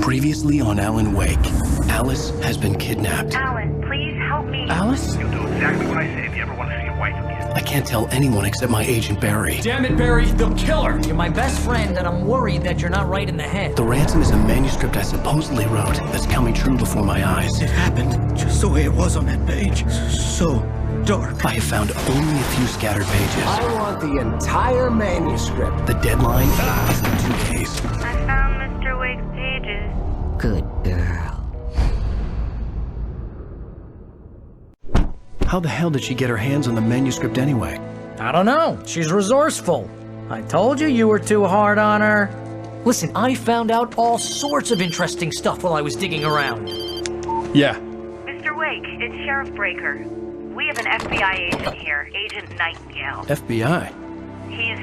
Previously on Alan Wake, Alice has been kidnapped. Alan, please help me. Alice? You'll do exactly what I say if you ever want to see your wife again. I can't tell anyone except my agent Barry. Damn it, Barry, they'll kill her! You're my best friend, and I'm worried that you're not right in the head. The ransom is a manuscript I supposedly wrote that's coming true before my eyes. It happened just the way it was on that page. So dark. I have found only a few scattered pages. I want the entire manuscript. The deadline is in 2 days. I found Mr. Wake's pages. Good girl. How the hell did she get her hands on the manuscript anyway? I don't know. She's resourceful. I told you were too hard on her. Listen, I found out all sorts of interesting stuff while I was digging around. Yeah. Mr. Wake, it's Sheriff Breaker. We have an FBI agent here, Agent Nightingale. FBI? He's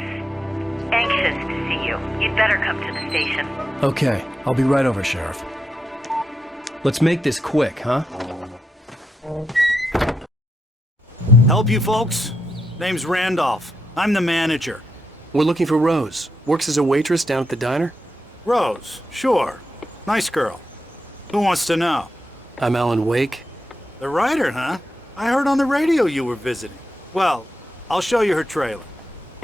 anxious to see you. You'd better come to the station. Okay, I'll be right over, Sheriff. Let's make this quick, huh? Help you folks? Name's Randolph. I'm the manager. We're looking for Rose. Works as a waitress down at the diner. Rose, sure. Nice girl. Who wants to know? I'm Alan Wake. The writer, huh? I heard on the radio you were visiting. Well, I'll show you her trailer.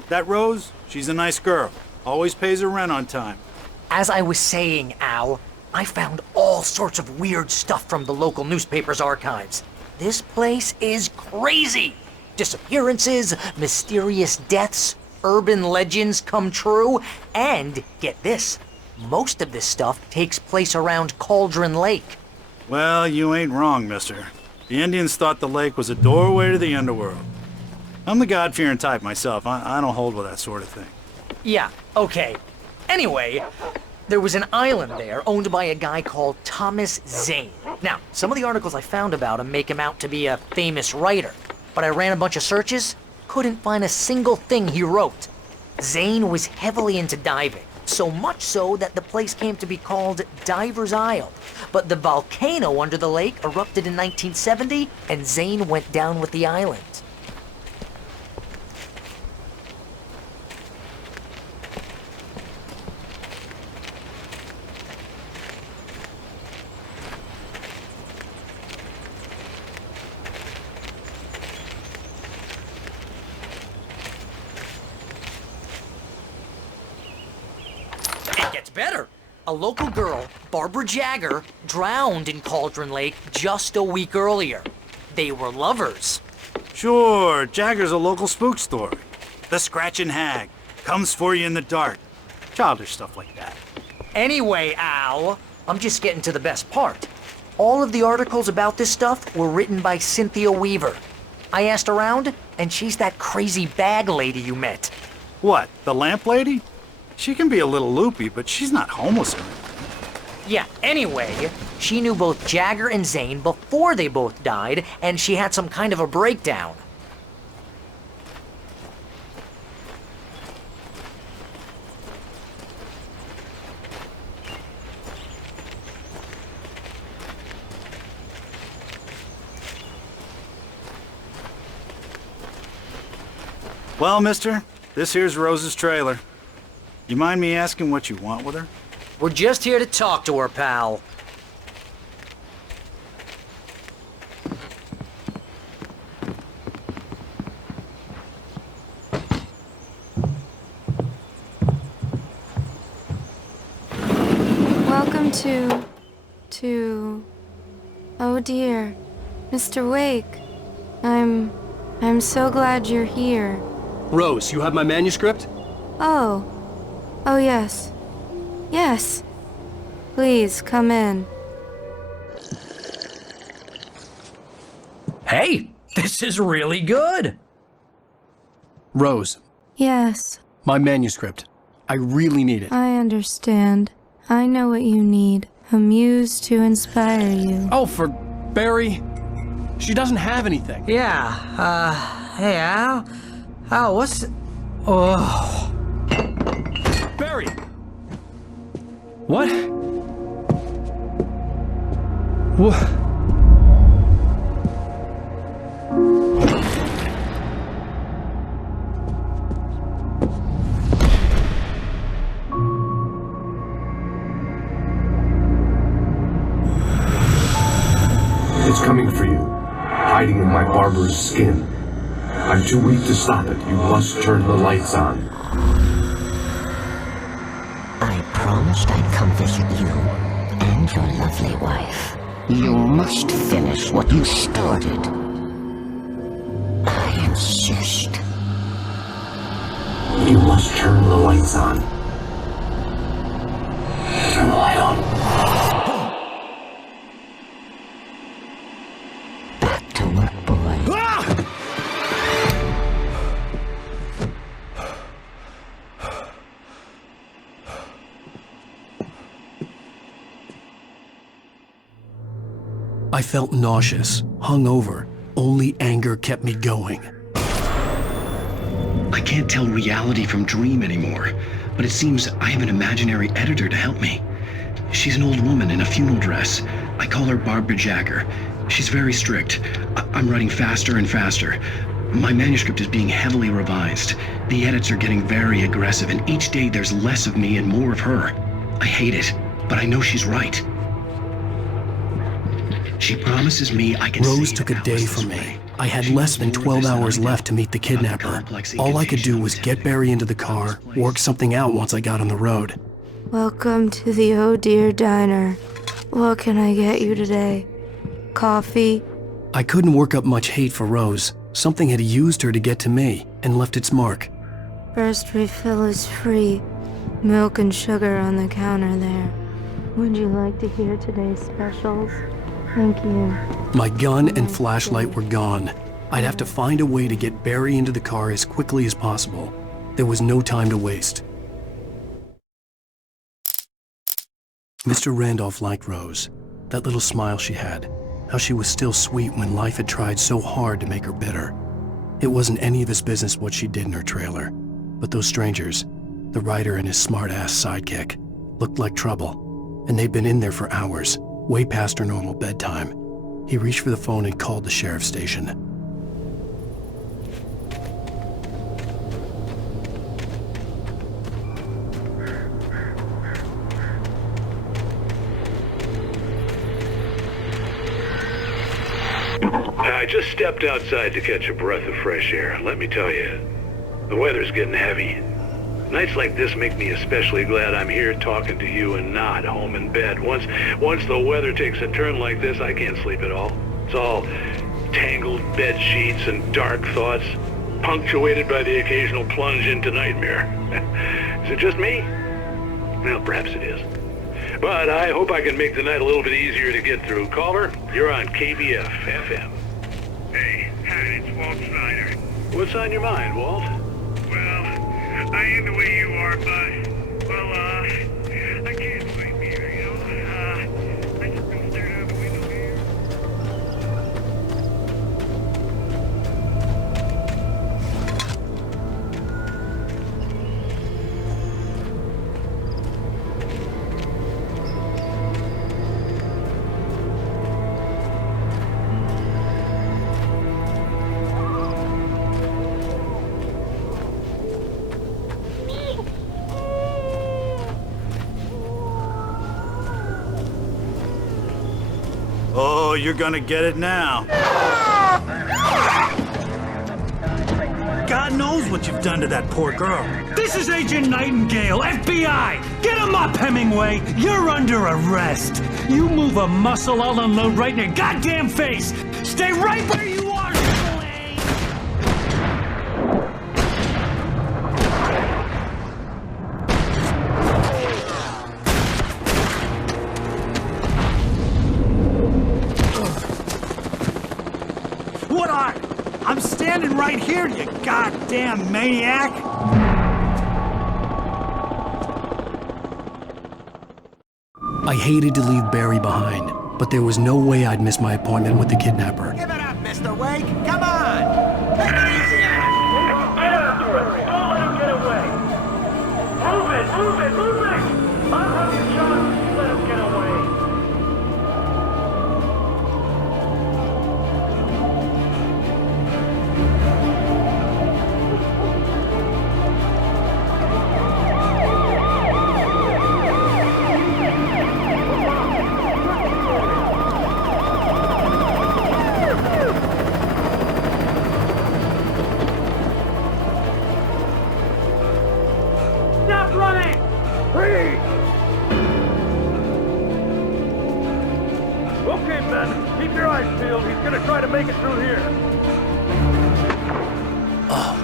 That Rose, she's a nice girl. Always pays her rent on time. As I was saying, Al, I found all sorts of weird stuff from the local newspaper's archives. This place is crazy! Disappearances, mysterious deaths, urban legends come true, and, get this, most of this stuff takes place around Cauldron Lake. Well, you ain't wrong, mister. The Indians thought the lake was a doorway to the underworld. I'm the God-fearing type myself. I don't hold with that sort of thing. Yeah, okay. Anyway, there was an island there owned by a guy called Thomas Zane. Now, some of the articles I found about him make him out to be a famous writer, but I ran a bunch of searches, couldn't find a single thing he wrote. Zane was heavily into diving, so much so that the place came to be called Diver's Isle. But the volcano under the lake erupted in 1970, and Zane went down with the island. It gets better. A local girl, Barbara Jagger, drowned in Cauldron Lake just a week earlier. They were lovers. Sure, Jagger's a local spook story. The Scratching Hag. Comes for you in the dark. Childish stuff like that. Anyway, Al, I'm just getting to the best part. All of the articles about this stuff were written by Cynthia Weaver. I asked around, and she's that crazy bag lady you met. What, the lamp lady? She can be a little loopy, but she's not homeless or anything. Yeah, anyway, she knew both Jagger and Zane before they both died, and she had some kind of a breakdown. Well, mister, this here's Rose's trailer. You mind me asking what you want with her? We're just here to talk to her, pal. Welcome to... Oh dear, Mr. Wake. I'm so glad you're here. Rose, you have my manuscript? Oh. Oh, yes. Yes. Please, come in. Hey, this is really good. Rose, Yes, my manuscript. I really need it. I understand. I know what you need. A muse to inspire you. Oh, for Barry. She doesn't have anything. Yeah, hey, Al. Al, what's... Oh... Barry! What? What? It's coming for you, hiding in my barber's skin. I'm too weak to stop it. You must turn the lights on. I promised I'd come visit you and your lovely wife. You must finish what you started. I insist. You must turn the lights on. Turn the light on. Back to work, boy. I felt nauseous, hungover. Only anger kept me going. I can't tell reality from dream anymore, but it seems I have an imaginary editor to help me. She's an old woman in a funeral dress. I call her Barbara Jagger. She's very strict. I'm writing faster and faster. My manuscript is being heavily revised. The edits are getting very aggressive, and each day there's less of me and more of her. I hate it, but I know she's right. She promises me I can Rose save took a day Alice from this me. way. I had She less knows than more of 12 this than hours I do. left to meet the kidnapper. complex All I could do incantation was I'm get attempting Barry to into the put car, this place. work something out once I got on the road. Welcome to the Oh Dear Diner. What can I get you today? Coffee? I couldn't work up much hate for Rose. Something had used her to get to me and left its mark. First refill is free. Milk and sugar on the counter there. Would you like to hear today's specials? Thank you. My gun and flashlight were gone. I'd have to find a way to get Barry into the car as quickly as possible. There was no time to waste. Mr. Randolph liked Rose. That little smile she had. How she was still sweet when life had tried so hard to make her bitter. It wasn't any of his business what she did in her trailer. But those strangers, the writer and his smart-ass sidekick, looked like trouble. And they'd been in there for hours, way past her normal bedtime. He reached for the phone and called the sheriff's station. I just stepped outside to catch a breath of fresh air. Let me tell you, the weather's getting heavy. Nights like this make me especially glad I'm here talking to you and not home in bed. Once the weather takes a turn like this, I can't sleep at all. It's all tangled bed sheets and dark thoughts, punctuated by the occasional plunge into nightmare. Is it just me? Well, perhaps it is. But I hope I can make the night a little bit easier to get through. Caller, you're on KBF FM. Hey, it's Walt Snyder. What's on your mind, Walt? Well, I am the way you are, but, well, I can't sleep either, you know? I just been staring out the window here. Oh, you're gonna get it now. God knows what you've done to that poor girl. This is Agent Nightingale, FBI! Get him up, Hemingway! You're under arrest! You move a muscle, I'll unload right in your goddamn face! Stay right where you are, Slade! What are? I'm standing right here, you goddamn maniac! I hated to leave Barry behind, but there was no way I'd miss my appointment with the kidnapper. Give it up, Mr. Wake. Come on. Take it easy on him. Get after it! Don't let him get away! Move it! Move it! Move it! I'll have you shot! Let him get away! Keep your eyes peeled. He's gonna try to make it through here. Oh,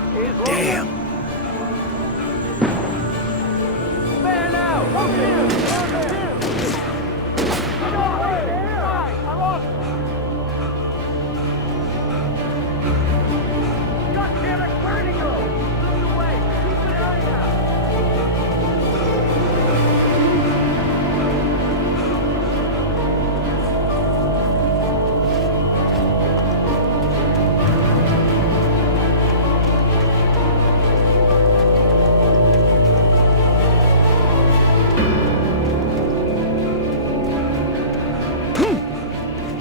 damn. Man out! God damn it! Where did he go? Moved away. Keep an eye out.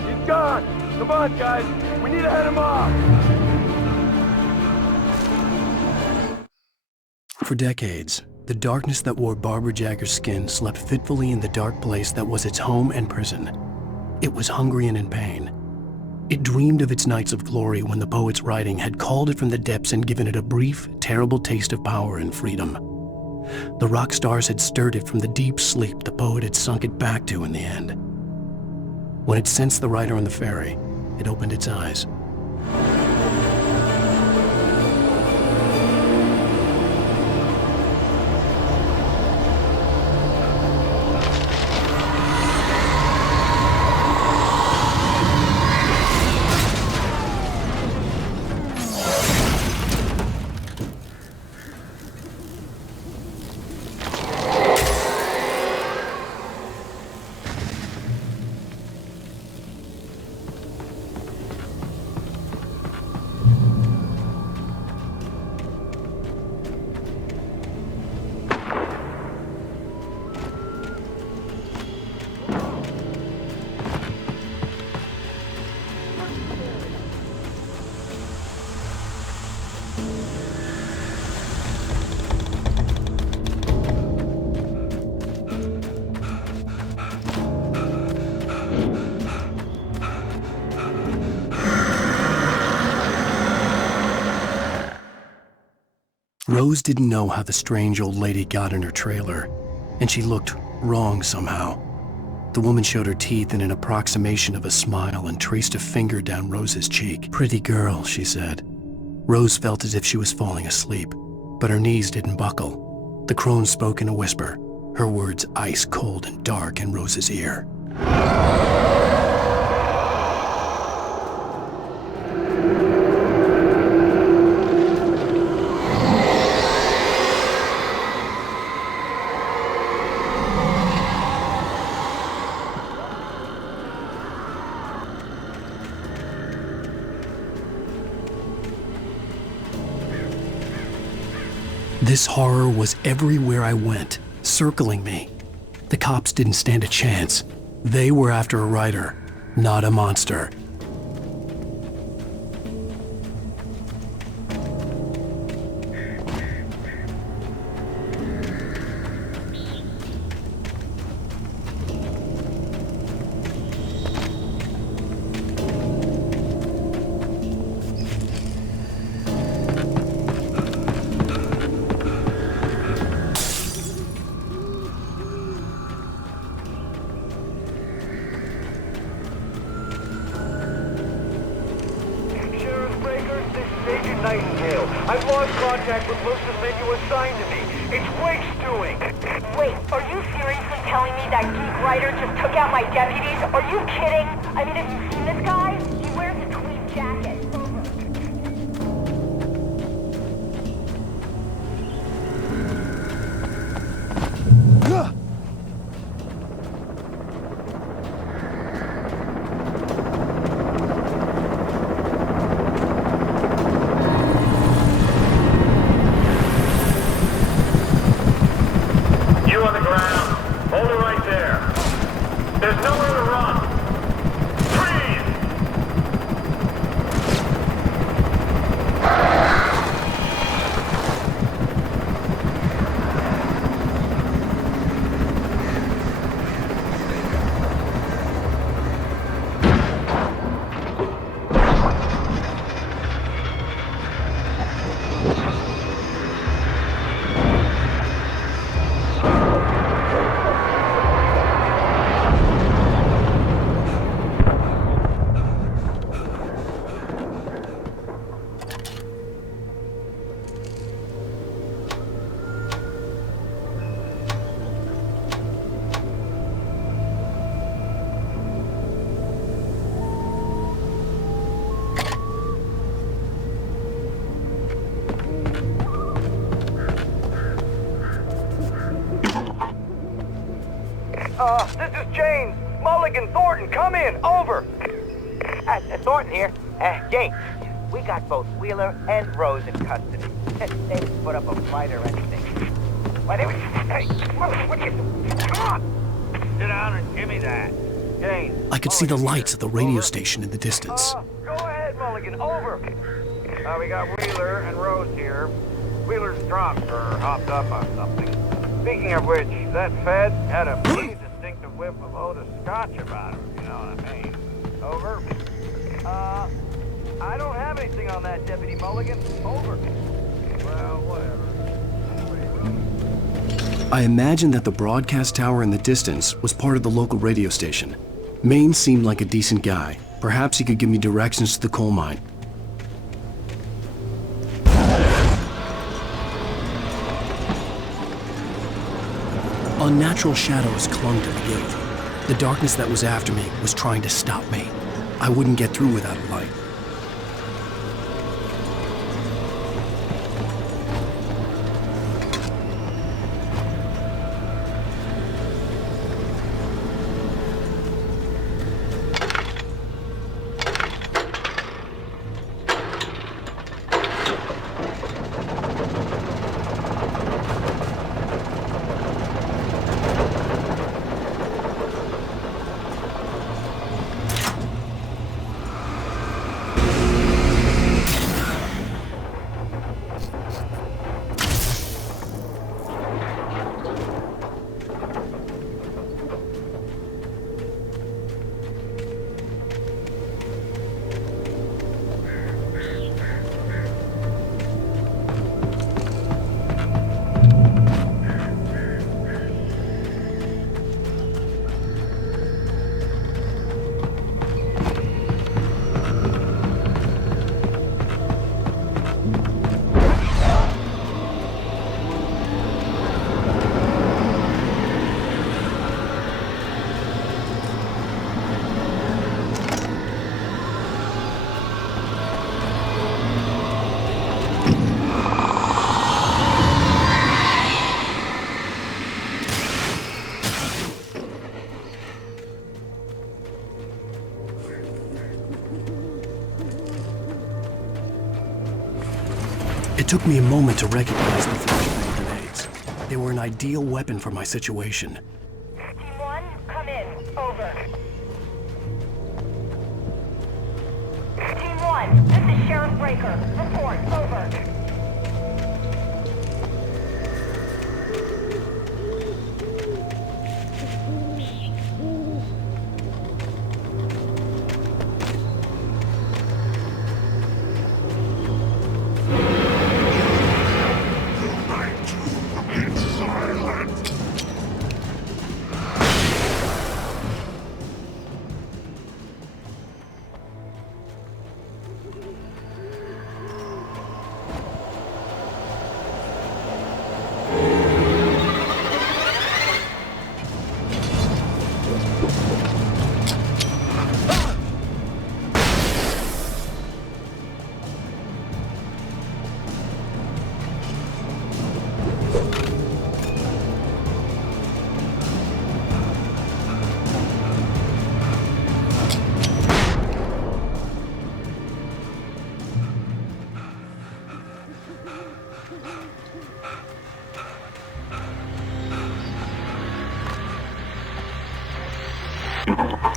He's gone. Come on, guys. We need to head him off. For decades, the darkness that wore Barbara Jagger's skin slept fitfully in the dark place that was its home and prison. It was hungry and in pain. It dreamed of its nights of glory when the poet's writing had called it from the depths and given it a brief, terrible taste of power and freedom. The rock stars had stirred it from the deep sleep the poet had sunk it back to in the end. When it sensed the writer on the ferry, it opened its eyes. Rose didn't know how the strange old lady got in her trailer, and she looked wrong somehow. The woman showed her teeth in an approximation of a smile and traced a finger down Rose's cheek. "Pretty girl," she said. Rose felt as if she was falling asleep, but her knees didn't buckle. The crone spoke in a whisper, her words ice cold and dark in Rose's ear. This horror was everywhere I went, circling me. The cops didn't stand a chance. They were after a writer, not a monster. I've lost contact with most of the men you assigned to me. It's Wake's doing. Wait, are you seriously telling me that geek writer just took out my deputies? Are you kidding? I mean, have you seen this guy? He wears a tweed jacket. This is James. Mulligan Thornton, come in. Over. Thornton here. James, we got both Wheeler and Rose in custody. They didn't put up a fight or anything. Why, they were... Hey, what are you... Come on! Sit down and give me that. James. I could see the lights of the radio station in the distance. Go ahead, Mulligan. Over. We got Wheeler and Rose here. Wheeler's drunk or hopped up on something. Speaking of which, that Fed had a pretty distinctive whiff of Otis Scotch about him, if you know what I mean. Over. I don't have anything on that, Deputy Mulligan. Over. Well, whatever. I imagined that the broadcast tower in the distance was part of the local radio station. Maine seemed like a decent guy. Perhaps he could give me directions to the coal mine. Unnatural shadows clung to the gate. The darkness that was after me was trying to stop me. I wouldn't get through without a light. It took me a moment to recognize the flashbang grenades. They were an ideal weapon for my situation. Team 1, come in. Over. Team 1, this is Sheriff Breaker. Report. Over.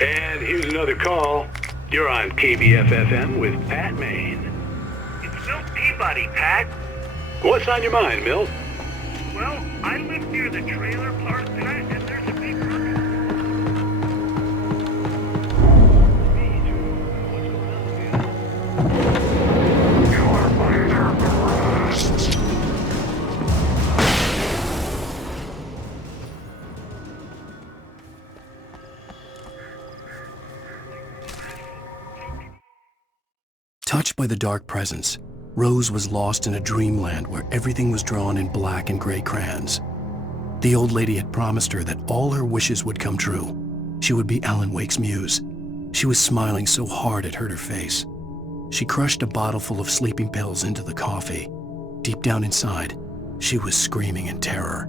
And here's another call. You're on KBF-FM with Pat Maine. It's Milt Peabody, Pat. What's on your mind, Milt? Well, I live near the trailer park, and there's a big ruckus. You are minor arrest. Touched by the dark presence, Rose was lost in a dreamland where everything was drawn in black and gray crayons. The old lady had promised her that all her wishes would come true. She would be Alan Wake's muse. She was smiling so hard it hurt her face. She crushed a bottle full of sleeping pills into the coffee. Deep down inside, she was screaming in terror.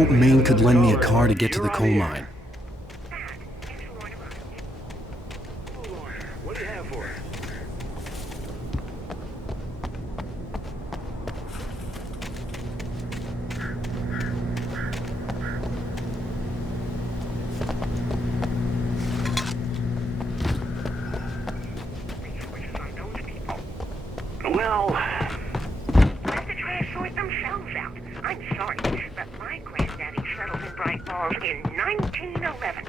hoped Maine could lend me a car to get to the coal mine. What do you have for us? Well, let the trash sort themselves out. I'm sorry, but my granddaddy settled in Bright Falls in 1911.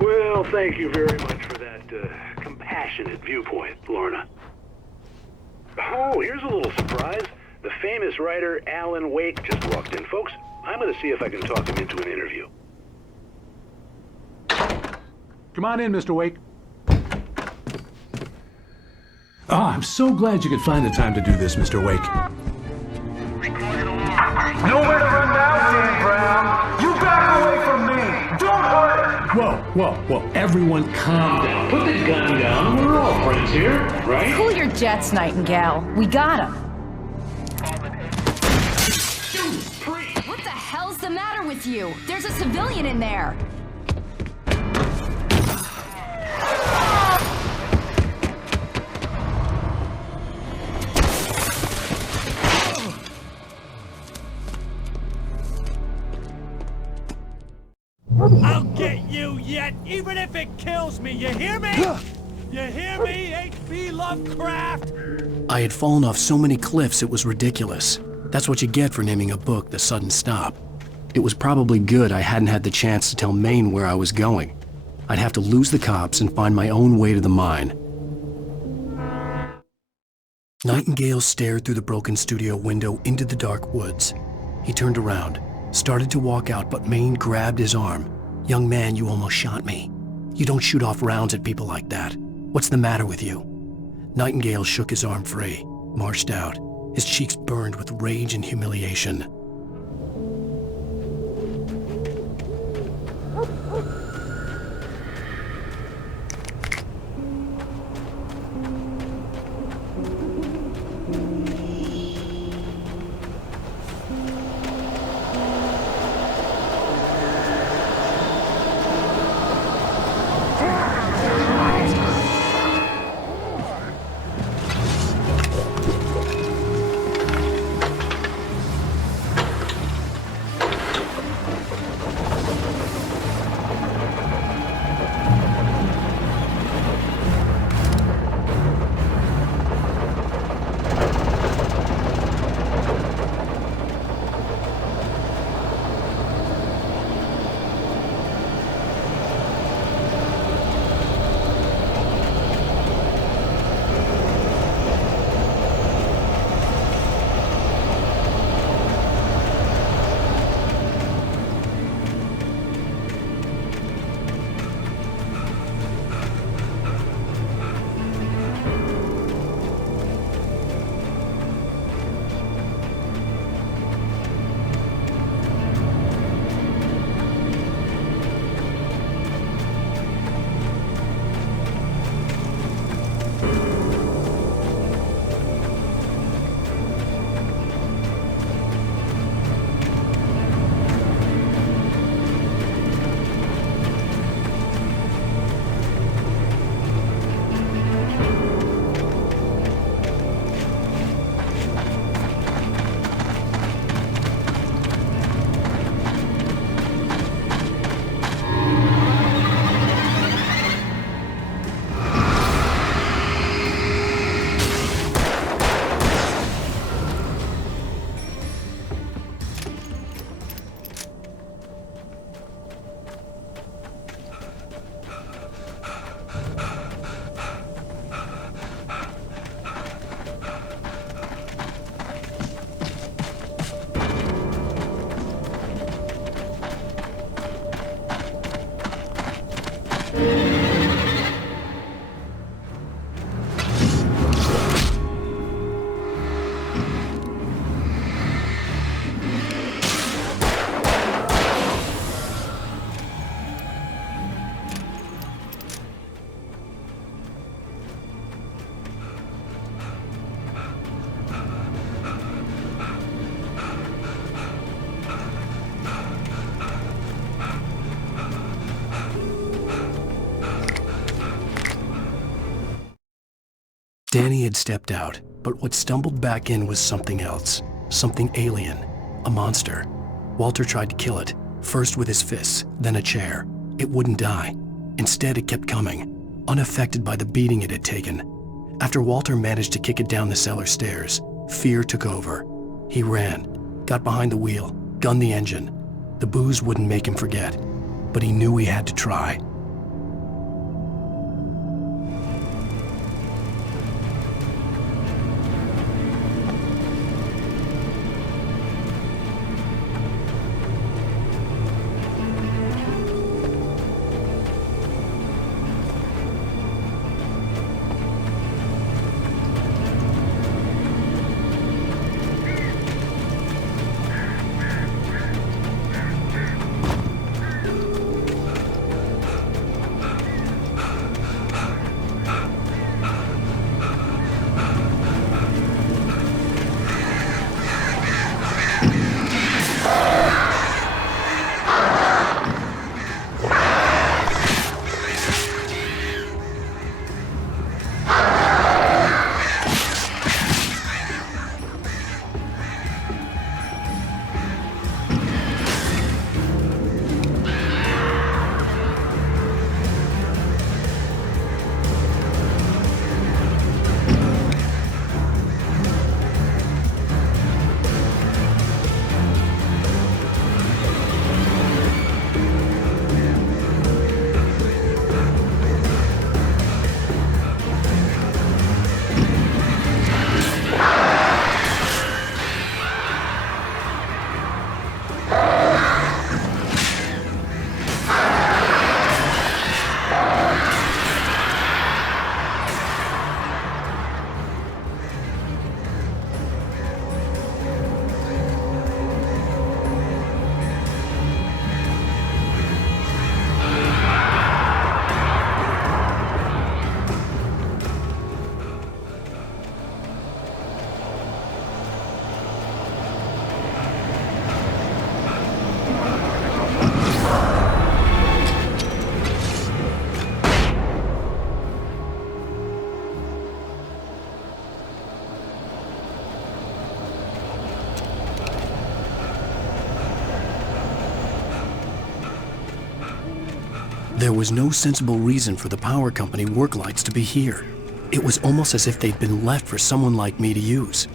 well, thank you very much for that compassionate viewpoint, Lorna. Oh, here's a little surprise. The famous writer Alan Wake just walked in. Folks, I'm going to see if I can talk him into an interview. Come on in, Mr. Wake. Oh, I'm so glad you could find the time to do this, Mr. Wake. Nowhere to run now, Dan Brown. You back away from me. Don't hurt her. Whoa. Everyone calm down. Put the gun down. We're all friends here, right? Cool your jets, Nightingale. We got him. What the hell's the matter with you? There's a civilian in there. I'll get you yet, even if it kills me, you hear me? You hear me, H.P. Lovecraft? I had fallen off so many cliffs it was ridiculous. That's what you get for naming a book The Sudden Stop. It was probably good I hadn't had the chance to tell Maine where I was going. I'd have to lose the cops and find my own way to the mine. Nightingale stared through the broken studio window into the dark woods. He turned around, started to walk out, but Maine grabbed his arm. "Young man, you almost shot me. You don't shoot off rounds at people like that. What's the matter with you?" Nightingale shook his arm free, marched out. His cheeks burned with rage and humiliation. Danny had stepped out, but what stumbled back in was something else. Something alien. A monster. Walter tried to kill it, first with his fists, then a chair. It wouldn't die. Instead, it kept coming, unaffected by the beating it had taken. After Walter managed to kick it down the cellar stairs, fear took over. He ran, got behind the wheel, gunned the engine. The booze wouldn't make him forget, but he knew he had to try. There was no sensible reason for the power company work lights to be here. It was almost as if they'd been left for someone like me to use.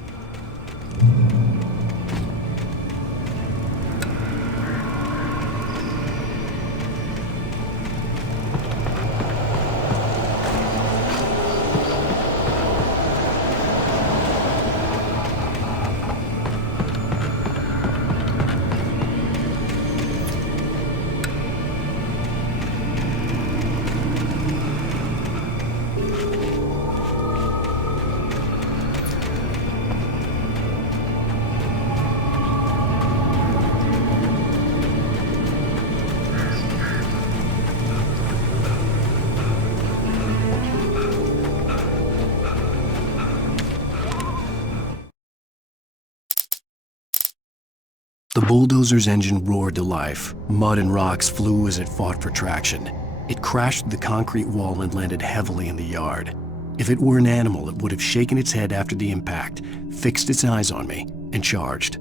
The bulldozer's engine roared to life. Mud and rocks flew as it fought for traction. It crashed through the concrete wall and landed heavily in the yard. If it were an animal, it would have shaken its head after the impact, fixed its eyes on me, and charged.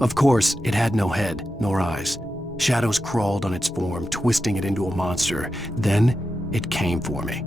Of course, it had no head, nor eyes. Shadows crawled on its form, twisting it into a monster. Then, it came for me.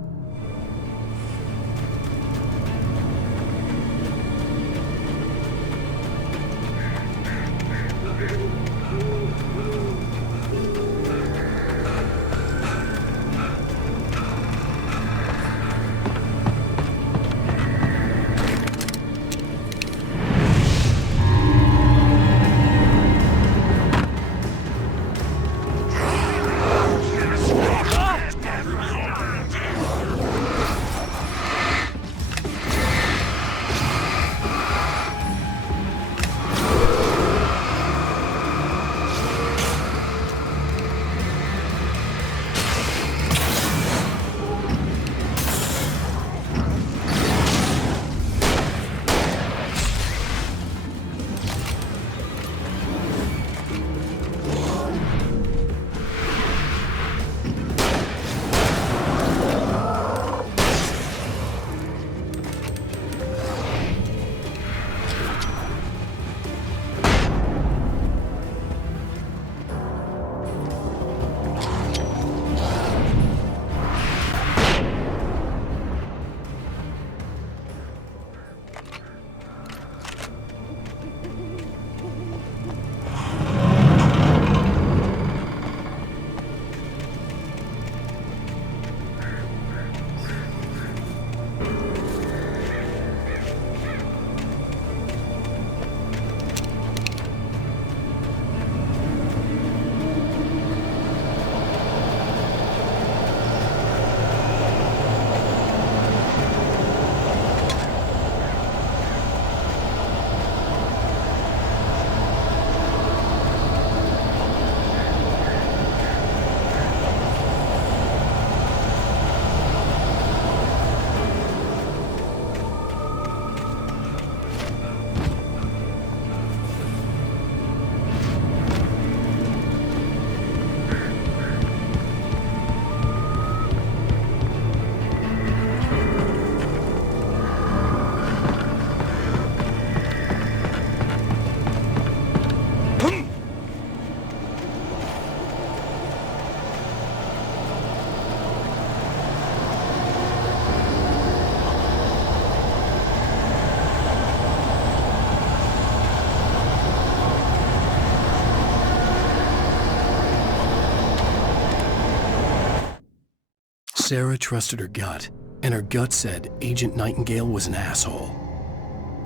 Sarah trusted her gut, and her gut said Agent Nightingale was an asshole.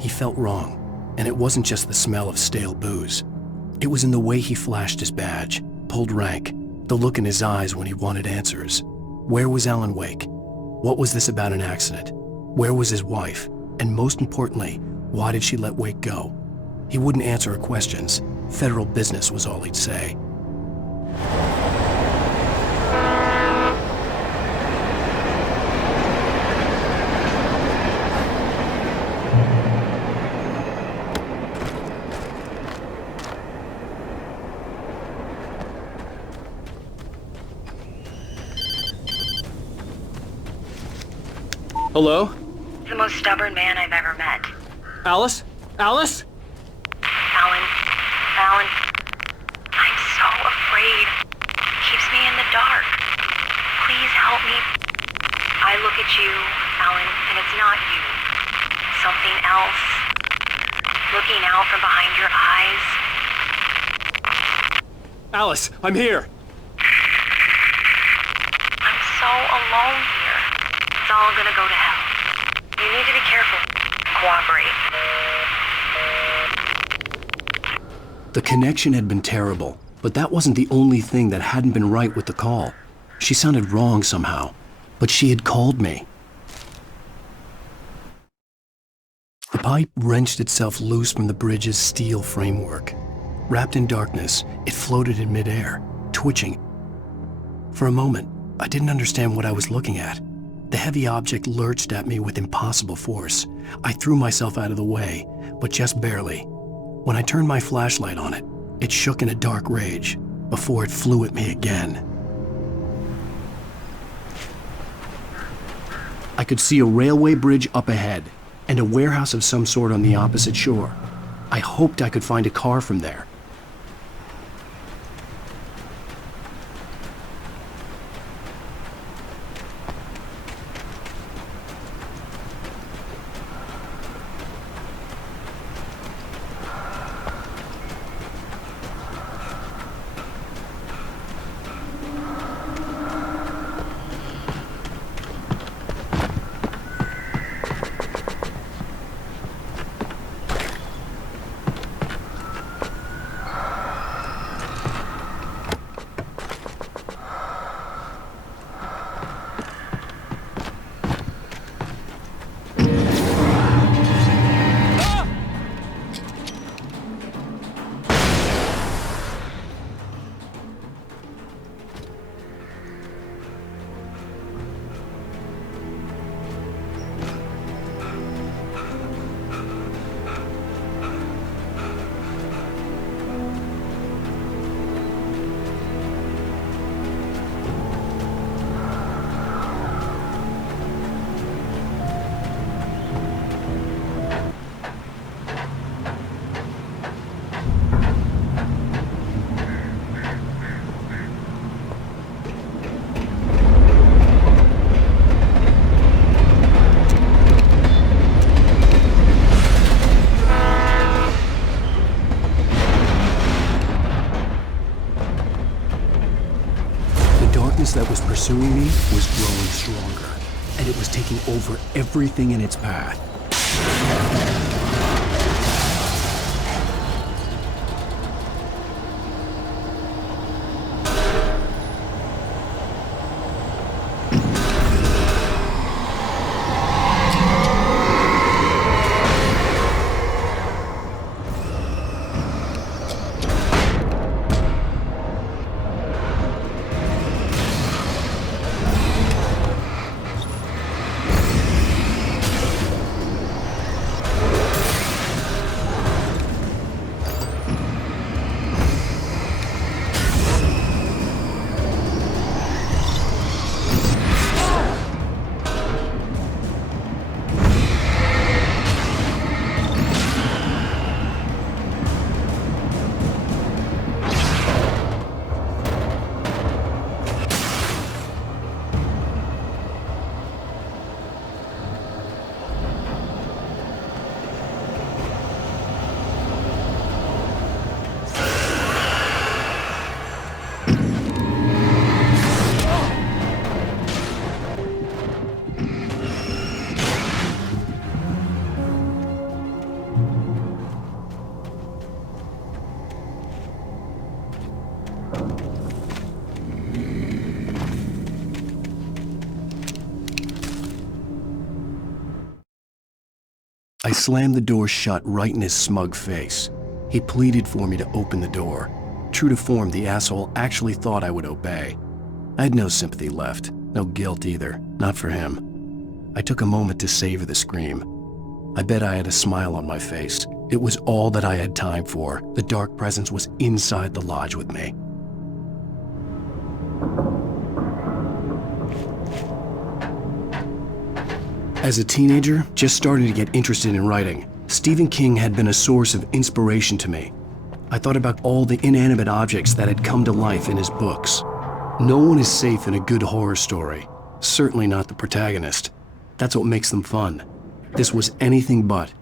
He felt wrong, and it wasn't just the smell of stale booze. It was in the way he flashed his badge, pulled rank, the look in his eyes when he wanted answers. Where was Alan Wake? What was this about an accident? Where was his wife? And most importantly, why did she let Wake go? He wouldn't answer her questions. Federal business was all he'd say. Hello? The most stubborn man I've ever met. Alice? Alice? Alan, I'm so afraid. Keeps me in the dark. Please help me. I look at you, Alan, and it's not you. Something else. Looking out from behind your eyes. Alice, I'm here. I'm so alone here. It's all gonna go to hell. You need to be careful. Cooperate. The connection had been terrible, but that wasn't the only thing that hadn't been right with the call. She sounded wrong somehow, but she had called me. The pipe wrenched itself loose from the bridge's steel framework. Wrapped in darkness, it floated in midair, twitching. For a moment, I didn't understand what I was looking at. The heavy object lurched at me with impossible force. I threw myself out of the way, but just barely. When I turned my flashlight on it, it shook in a dark rage before it flew at me again. I could see a railway bridge up ahead and a warehouse of some sort on the opposite shore. I hoped I could find a car from there. That was pursuing me was growing stronger, and it was taking over everything in its path. I slammed the door shut right in his smug face. He pleaded for me to open the door. True to form, the asshole actually thought I would obey. I had no sympathy left, no guilt either, not for him. I took a moment to savor the scream. I bet I had a smile on my face. It was all that I had time for. The dark presence was inside the lodge with me. As a teenager, just starting to get interested in writing, Stephen King had been a source of inspiration to me. I thought about all the inanimate objects that had come to life in his books. No one is safe in a good horror story, certainly not the protagonist. That's what makes them fun. This was anything but.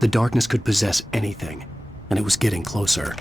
The darkness could possess anything, and it was getting closer.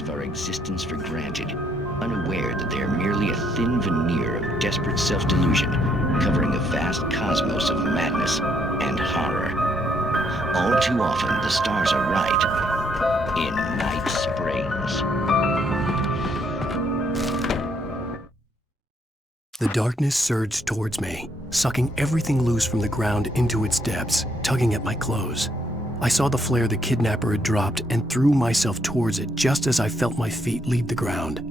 of our existence for granted, unaware that they are merely a thin veneer of desperate self-delusion, covering a vast cosmos of madness and horror. All too often, the stars are right. In Night Springs. The darkness surged towards me, sucking everything loose from the ground into its depths, tugging at my clothes. I saw the flare the kidnapper had dropped and threw myself towards it just as I felt my feet leave the ground.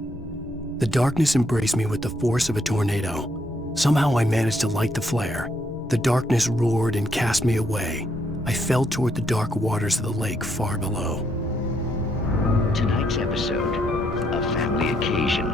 The darkness embraced me with the force of a tornado. Somehow I managed to light the flare. The darkness roared and cast me away. I fell toward the dark waters of the lake far below. Tonight's episode, a family occasion.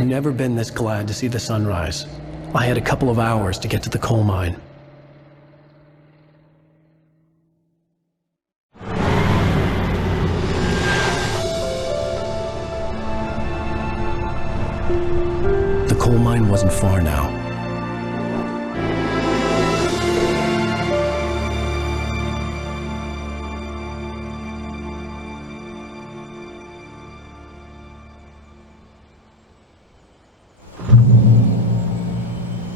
I've never been this glad to see the sunrise. I had a couple of hours to get to the coal mine. The coal mine wasn't far now.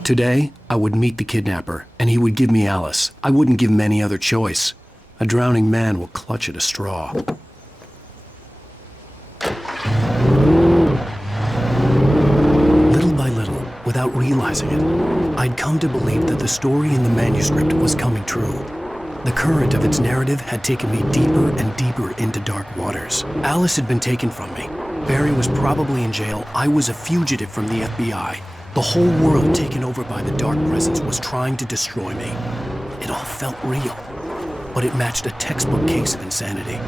Today, I would meet the kidnapper, and he would give me Alice. I wouldn't give him any other choice. A drowning man will clutch at a straw. Little by little, without realizing it, I'd come to believe that the story in the manuscript was coming true. The current of its narrative had taken me deeper and deeper into dark waters. Alice had been taken from me. Barry was probably in jail. I was a fugitive from the FBI. The whole world taken over by the dark presence was trying to destroy me. It all felt real, but it matched a textbook case of insanity.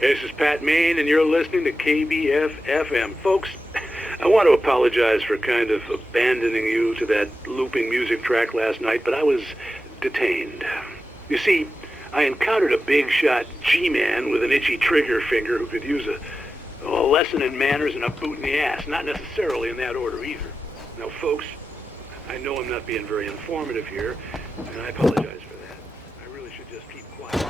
This is Pat Main, and you're listening to KBF-FM. Folks, I want to apologize for kind of abandoning you to that looping music track last night, but I was detained. You see, I encountered a big-shot G-man with an itchy trigger finger who could use a lesson in manners and a boot in the ass. Not necessarily in that order, either. Now, folks, I know I'm not being very informative here, and I apologize for that. I really should just keep quiet.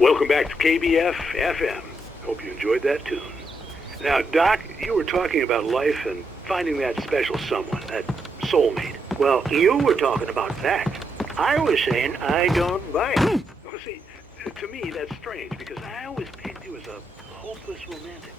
Welcome back to KBF-FM. Hope you enjoyed that tune. Now, Doc, you were talking about life and finding that special someone, that soulmate. Well, you were talking about that. I was saying I don't buy it. Well, see, to me, that's strange, because I always painted you as a hopeless romantic.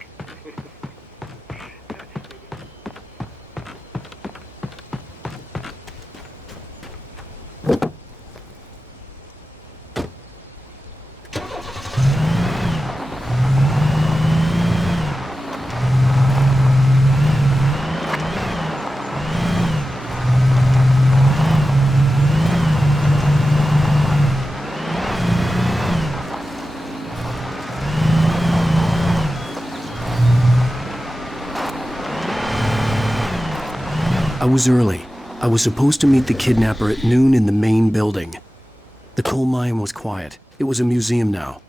I was early. I was supposed to meet the kidnapper at noon in the main building. The coal mine was quiet. It was a museum now.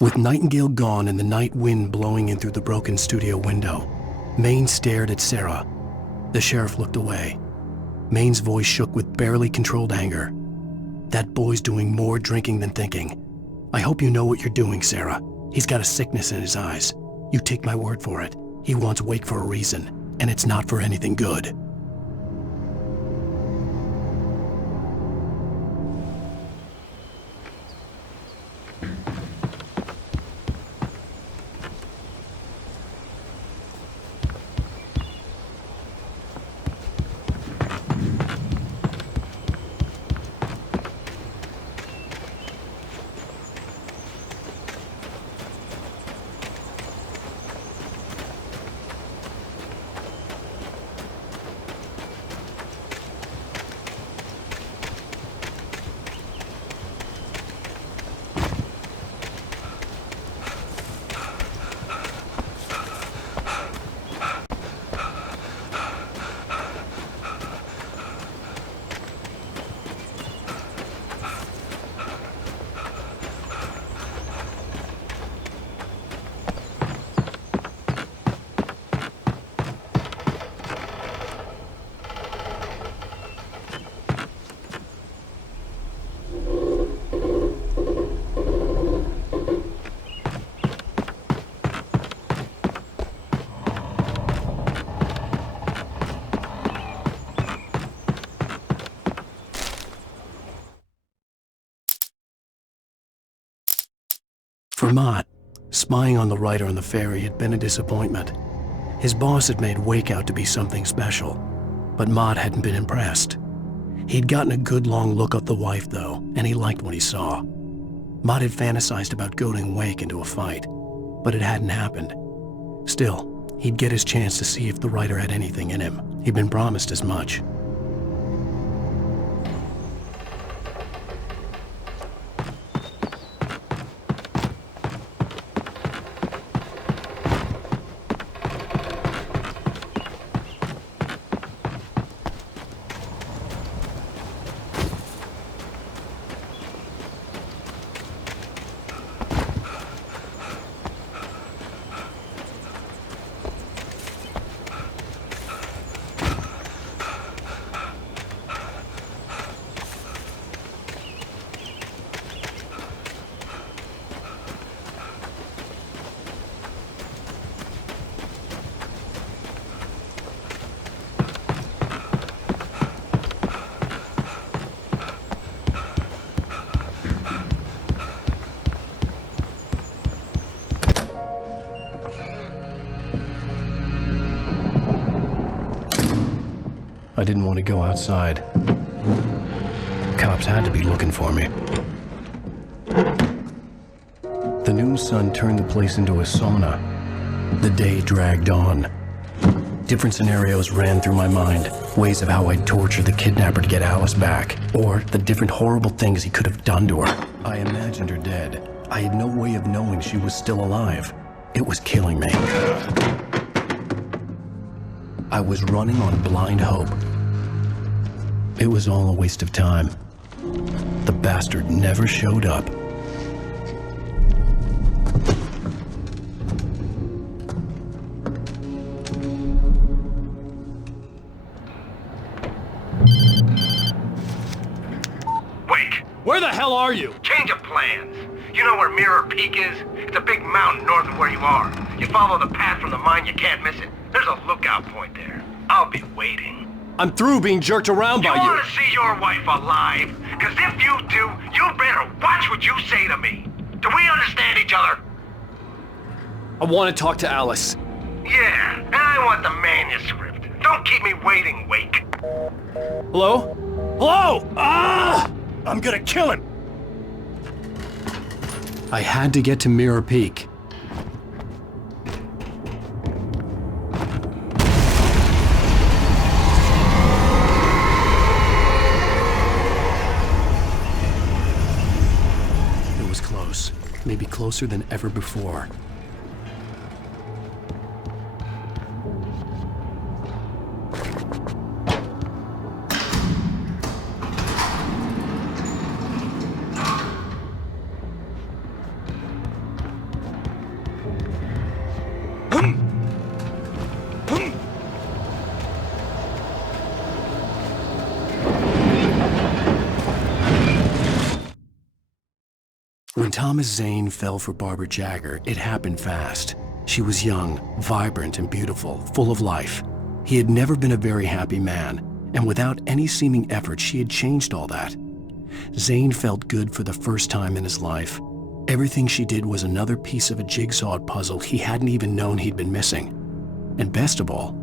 With Nightingale gone and the night wind blowing in through the broken studio window, Maine stared at Sarah. The sheriff looked away. Maine's voice shook with barely controlled anger. That boy's doing more drinking than thinking. I hope you know what you're doing, Sarah. He's got a sickness in his eyes. You take my word for it. He wants Wake for a reason, and it's not for anything good. For Mott, spying on the writer on the ferry had been a disappointment. His boss had made Wake out to be something special, but Mott hadn't been impressed. He'd gotten a good long look at the wife, though, and he liked what he saw. Mott had fantasized about goading Wake into a fight, but it hadn't happened. Still, he'd get his chance to see if the writer had anything in him. He'd been promised as much. I didn't want to go outside. Cops had to be looking for me. The noon sun turned the place into a sauna. The day dragged on. Different scenarios ran through my mind, ways of how I'd torture the kidnapper to get Alice back, or the different horrible things he could have done to her. I imagined her dead. I had no way of knowing she was still alive. It was killing me. I was running on blind hope. It was all a waste of time. The bastard never showed up. Wake! Where the hell are you? Change of plans. You know where Mirror Peak is? It's a big mountain north of where you are. You follow the path from the mine, you can't miss it. There's a lookout point there. I'll be waiting. I'm through being jerked around by you. You want to see your wife alive? Because if you do, you better watch what you say to me. Do we understand each other? I want to talk to Alice. Yeah, and I want the manuscript. Don't keep me waiting, Wake. Hello? Hello! Ah! I'm gonna kill him! I had to get to Mirror Peak. It was close, maybe closer than ever before. When Thomas Zane fell for Barbara Jagger, it happened fast. She was young, vibrant, and beautiful, full of life. He had never been a very happy man, and without any seeming effort, she had changed all that. Zane felt good for the first time in his life. Everything she did was another piece of a jigsaw puzzle he hadn't even known he'd been missing. And best of all,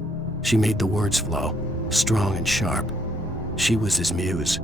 she made the words flow, strong and sharp. She was his muse.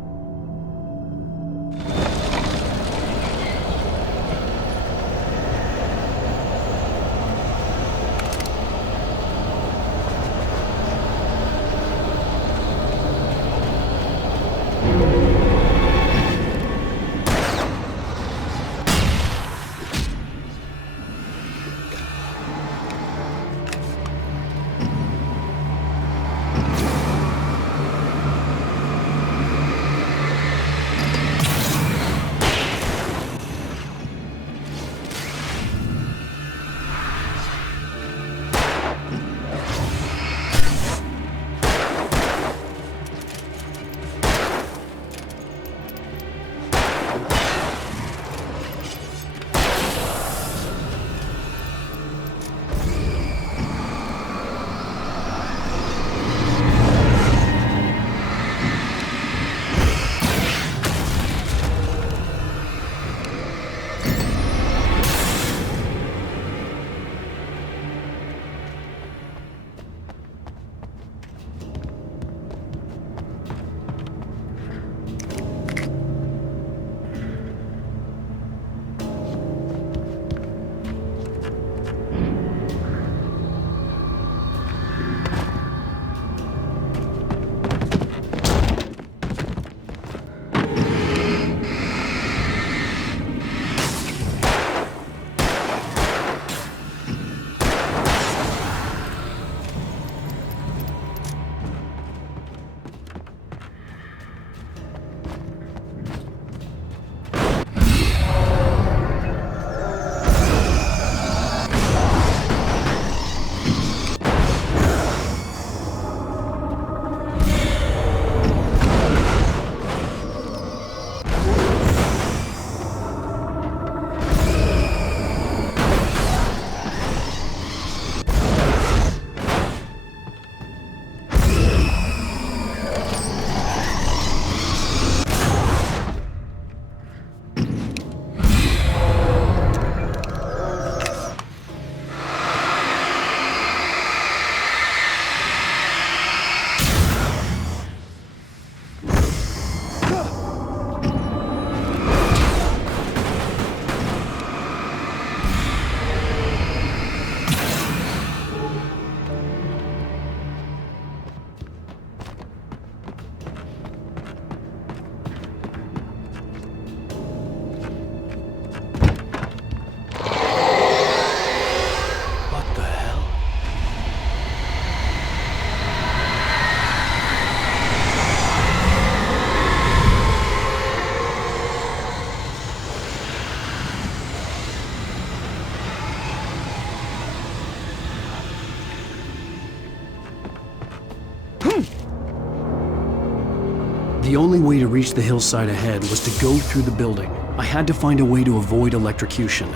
The only way to reach the hillside ahead was to go through the building. I had to find a way to avoid electrocution.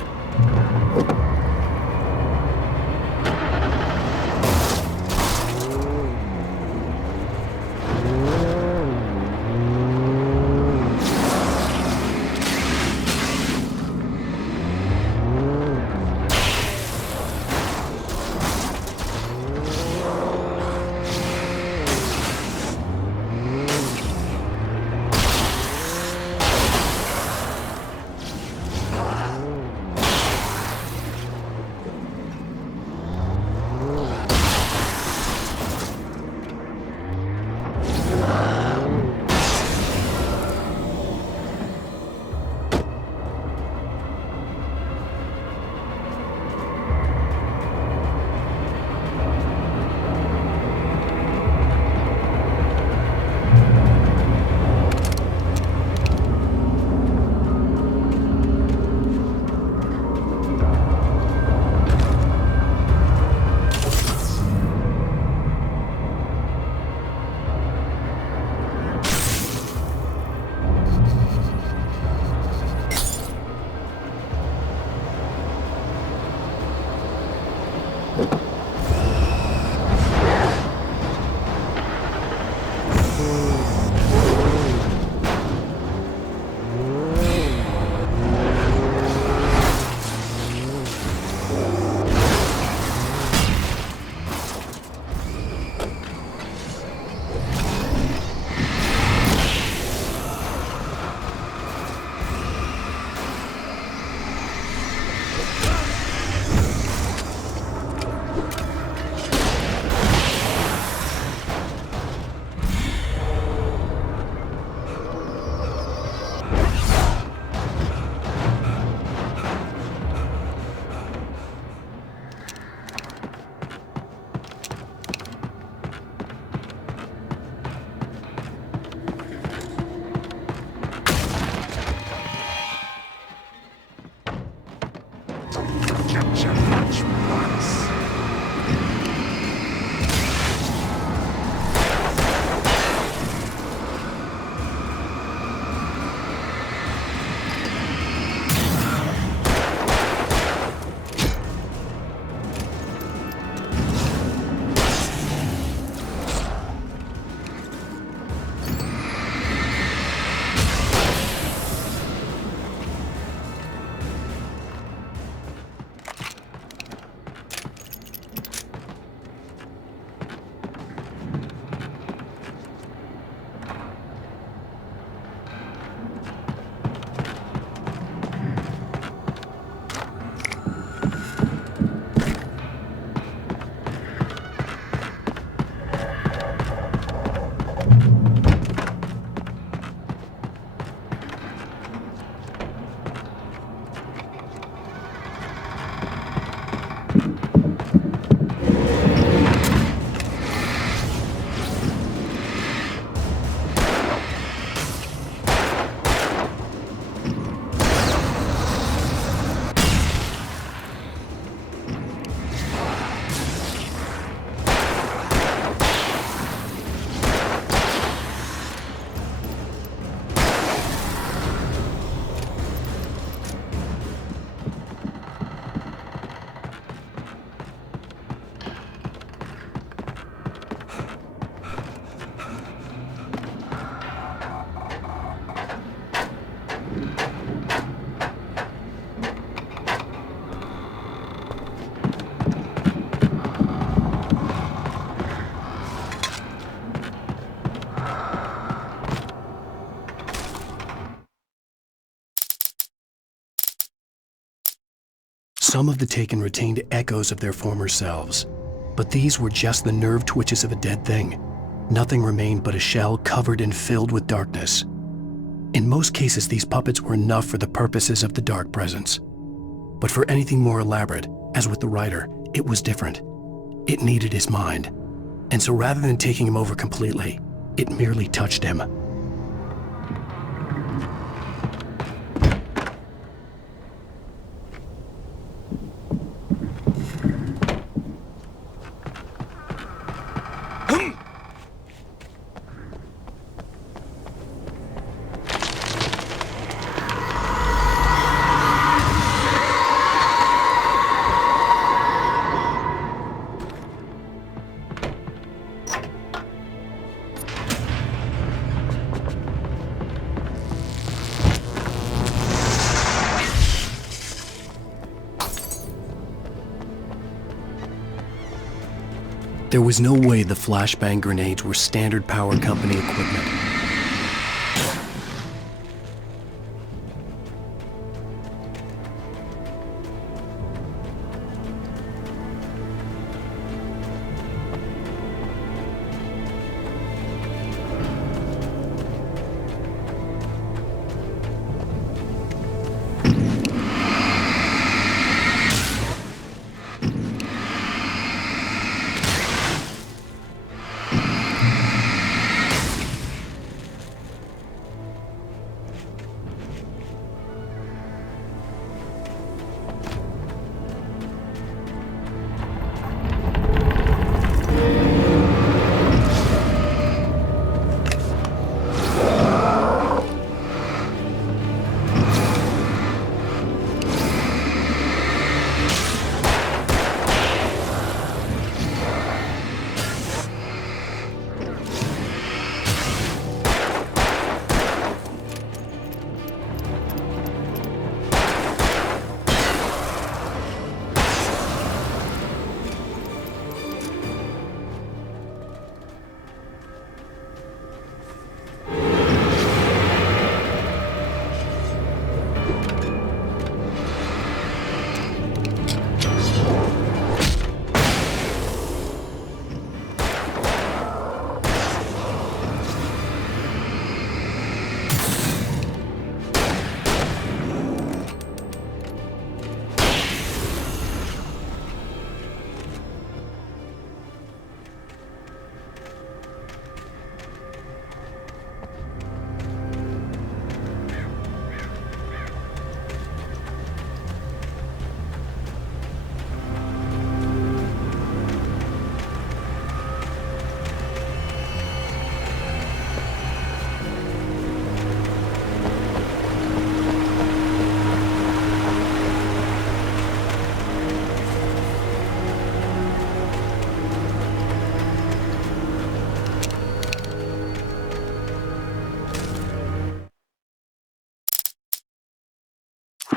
Some of the taken retained echoes of their former selves, but these were just the nerve twitches of a dead thing. Nothing remained but a shell covered and filled with darkness. In most cases, these puppets were enough for the purposes of the dark presence. But for anything more elaborate, as with the writer, it was different. It needed his mind. And so rather than taking him over completely, it merely touched him. There was no way the flashbang grenades were standard power company equipment.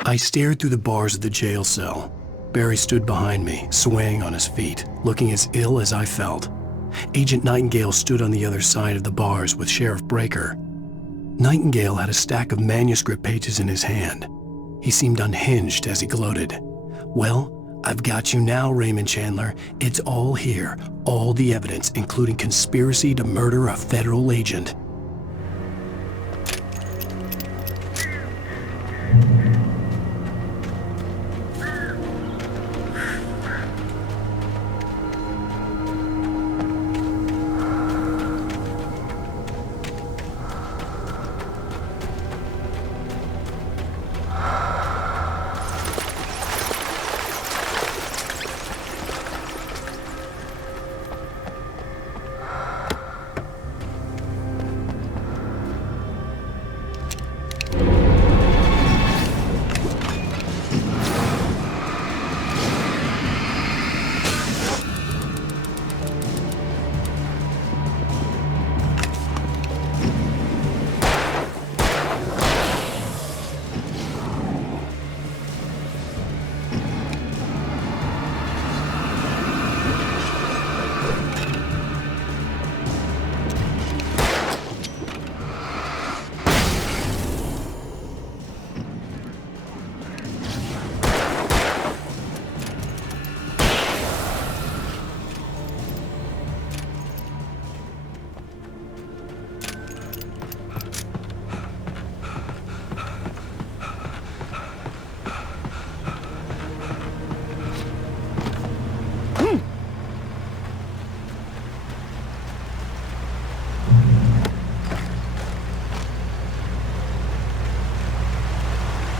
I stared through the bars of the jail cell. Barry stood behind me, swaying on his feet, looking as ill as I felt. Agent Nightingale stood on the other side of the bars with Sheriff Breaker. Nightingale had a stack of manuscript pages in his hand. He seemed unhinged as he gloated. "Well, I've got you now, Raymond Chandler. It's all here, all the evidence, including conspiracy to murder a federal agent."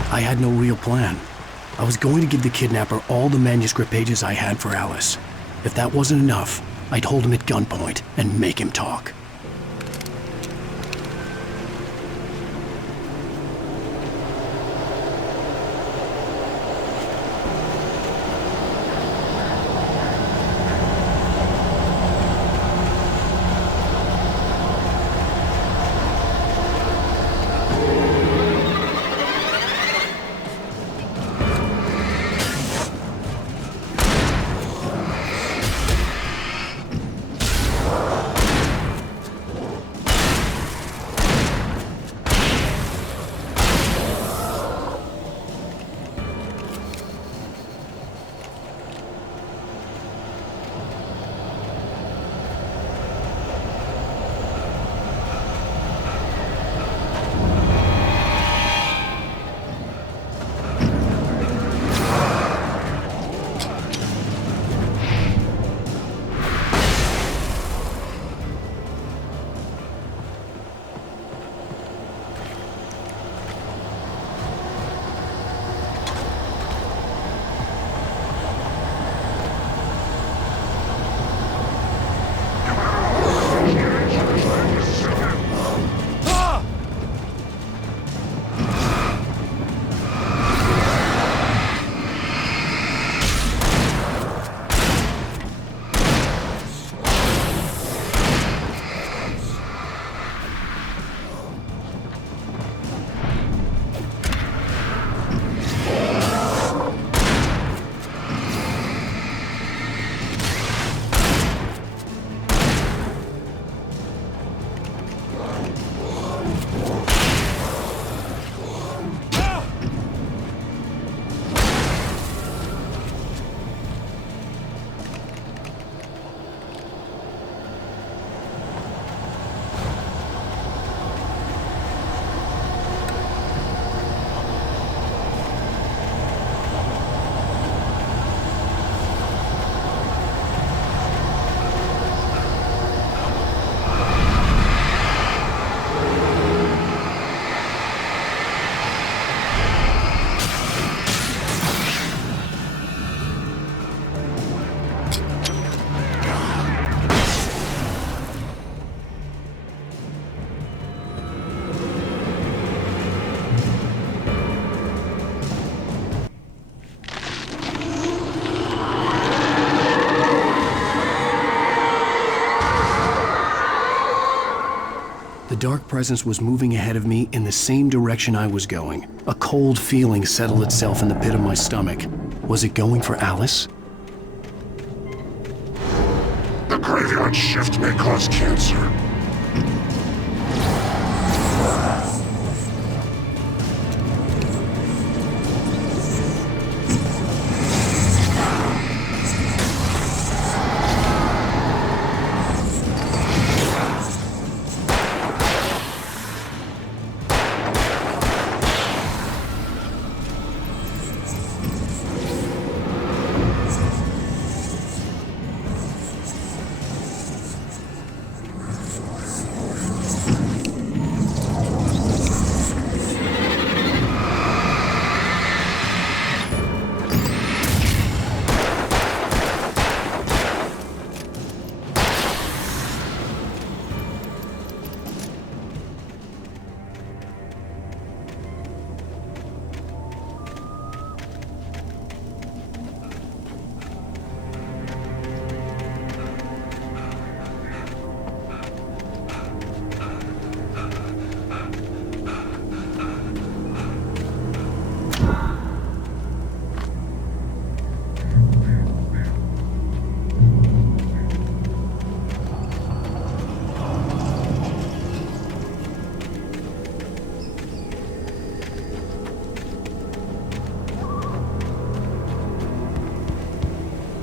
I had no real plan. I was going to give the kidnapper all the manuscript pages I had for Alice. If that wasn't enough, I'd hold him at gunpoint and make him talk. The dark presence was moving ahead of me in the same direction I was going. A cold feeling settled itself in the pit of my stomach. Was it going for Alice? The graveyard shift may cause cancer.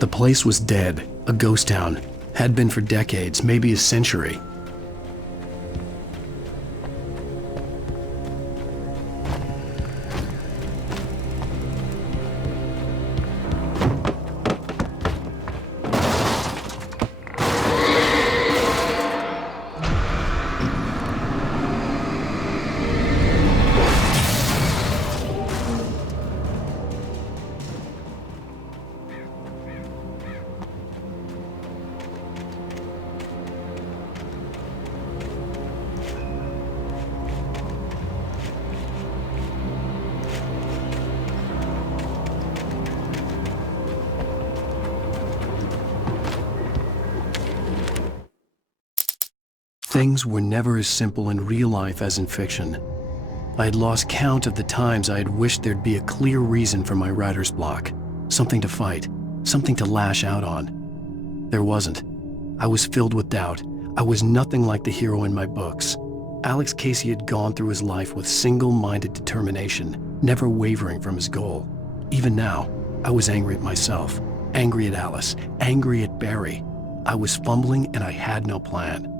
The place was dead, a ghost town. Had been for decades, maybe a century. Things were never as simple in real life as in fiction. I had lost count of the times I had wished there'd be a clear reason for my writer's block. Something to fight, something to lash out on. There wasn't. I was filled with doubt. I was nothing like the hero in my books. Alex Casey had gone through his life with single-minded determination, never wavering from his goal. Even now, I was angry at myself, angry at Alice, angry at Barry. I was fumbling and I had no plan.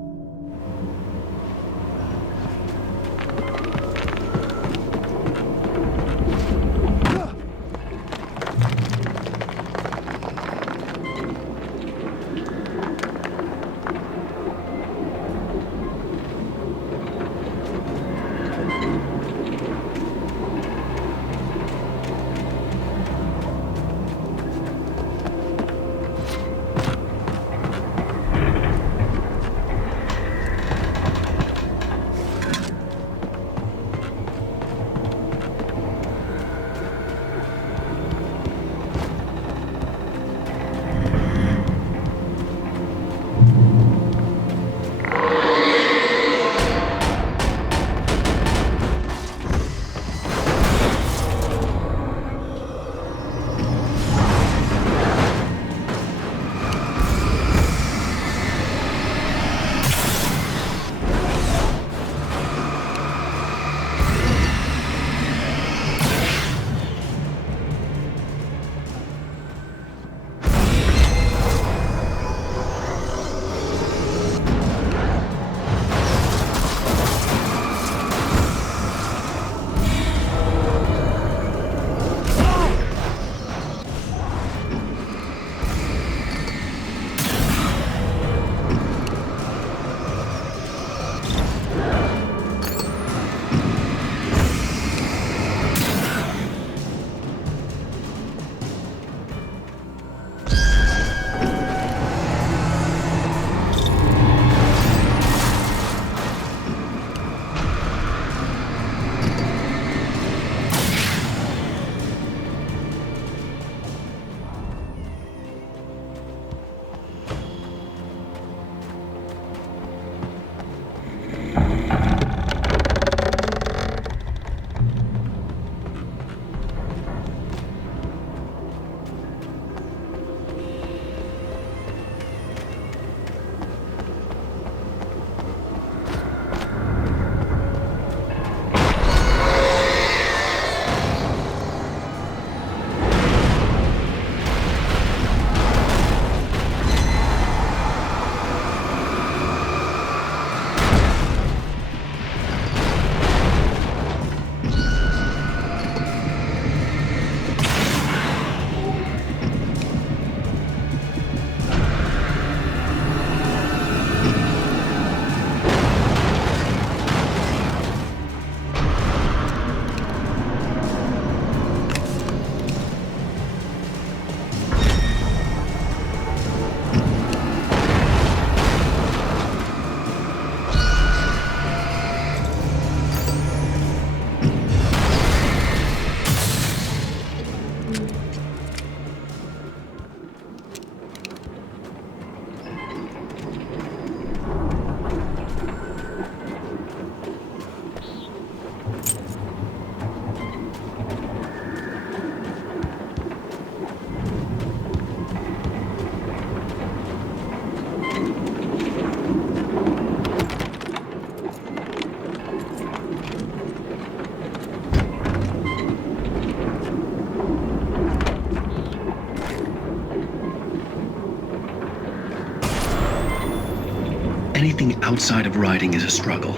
Anything outside of writing is a struggle.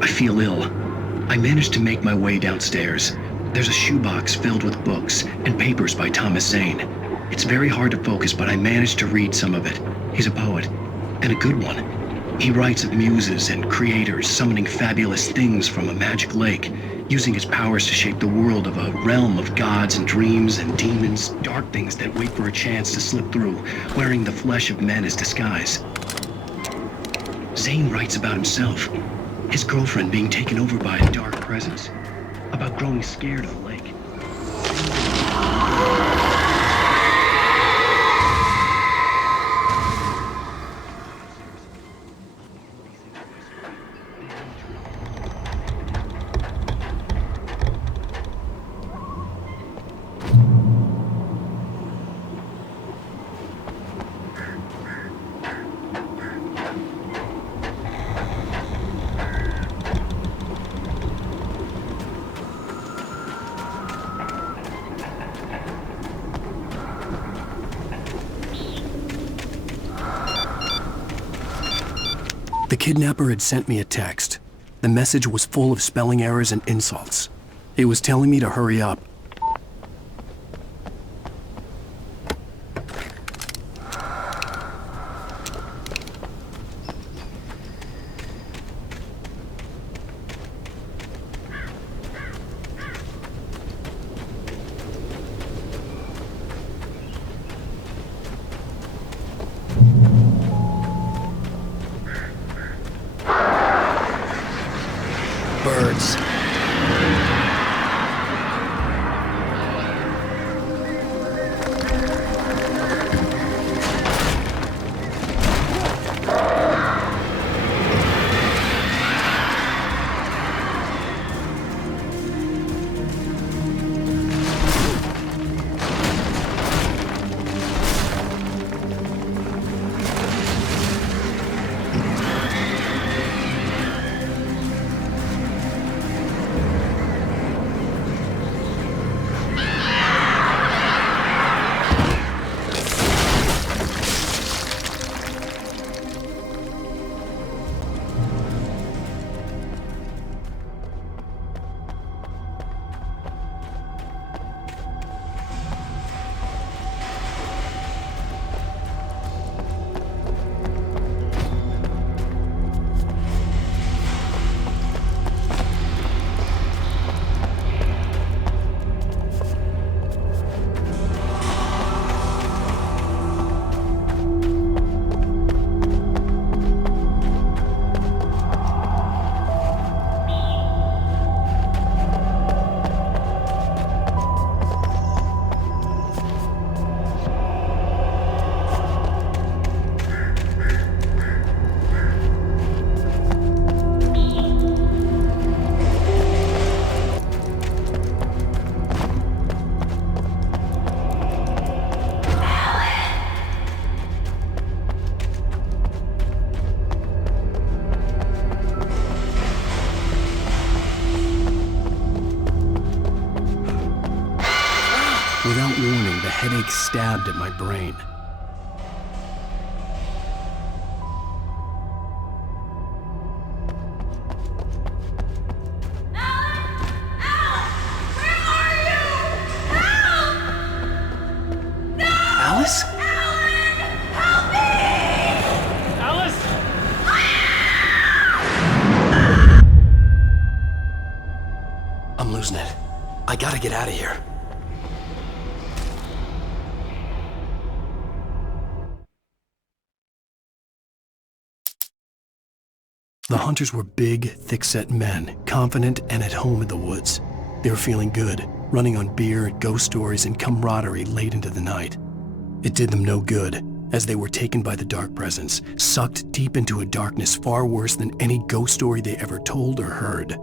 I feel ill. I managed to make my way downstairs. There's a shoebox filled with books and papers by Thomas Zane. It's very hard to focus, but I managed to read some of it. He's a poet, and a good one. He writes of muses and creators summoning fabulous things from a magic lake, using his powers to shape the world of a realm of gods and dreams and demons, dark things that wait for a chance to slip through, wearing the flesh of men as disguise. Zane writes about himself, his girlfriend being taken over by a dark presence, about growing scared of the lake. The kidnapper had sent me a text. The message was full of spelling errors and insults. It was telling me to hurry up. Birds. Without warning, the headache stabbed at my brain. Alice? I'm losing it. I gotta get out of here. The hunters were big, thick-set men, confident and at home in the woods. They were feeling good, running on beer, ghost stories, and camaraderie late into the night. It did them no good, as they were taken by the dark presence, sucked deep into a darkness far worse than any ghost story they ever told or heard.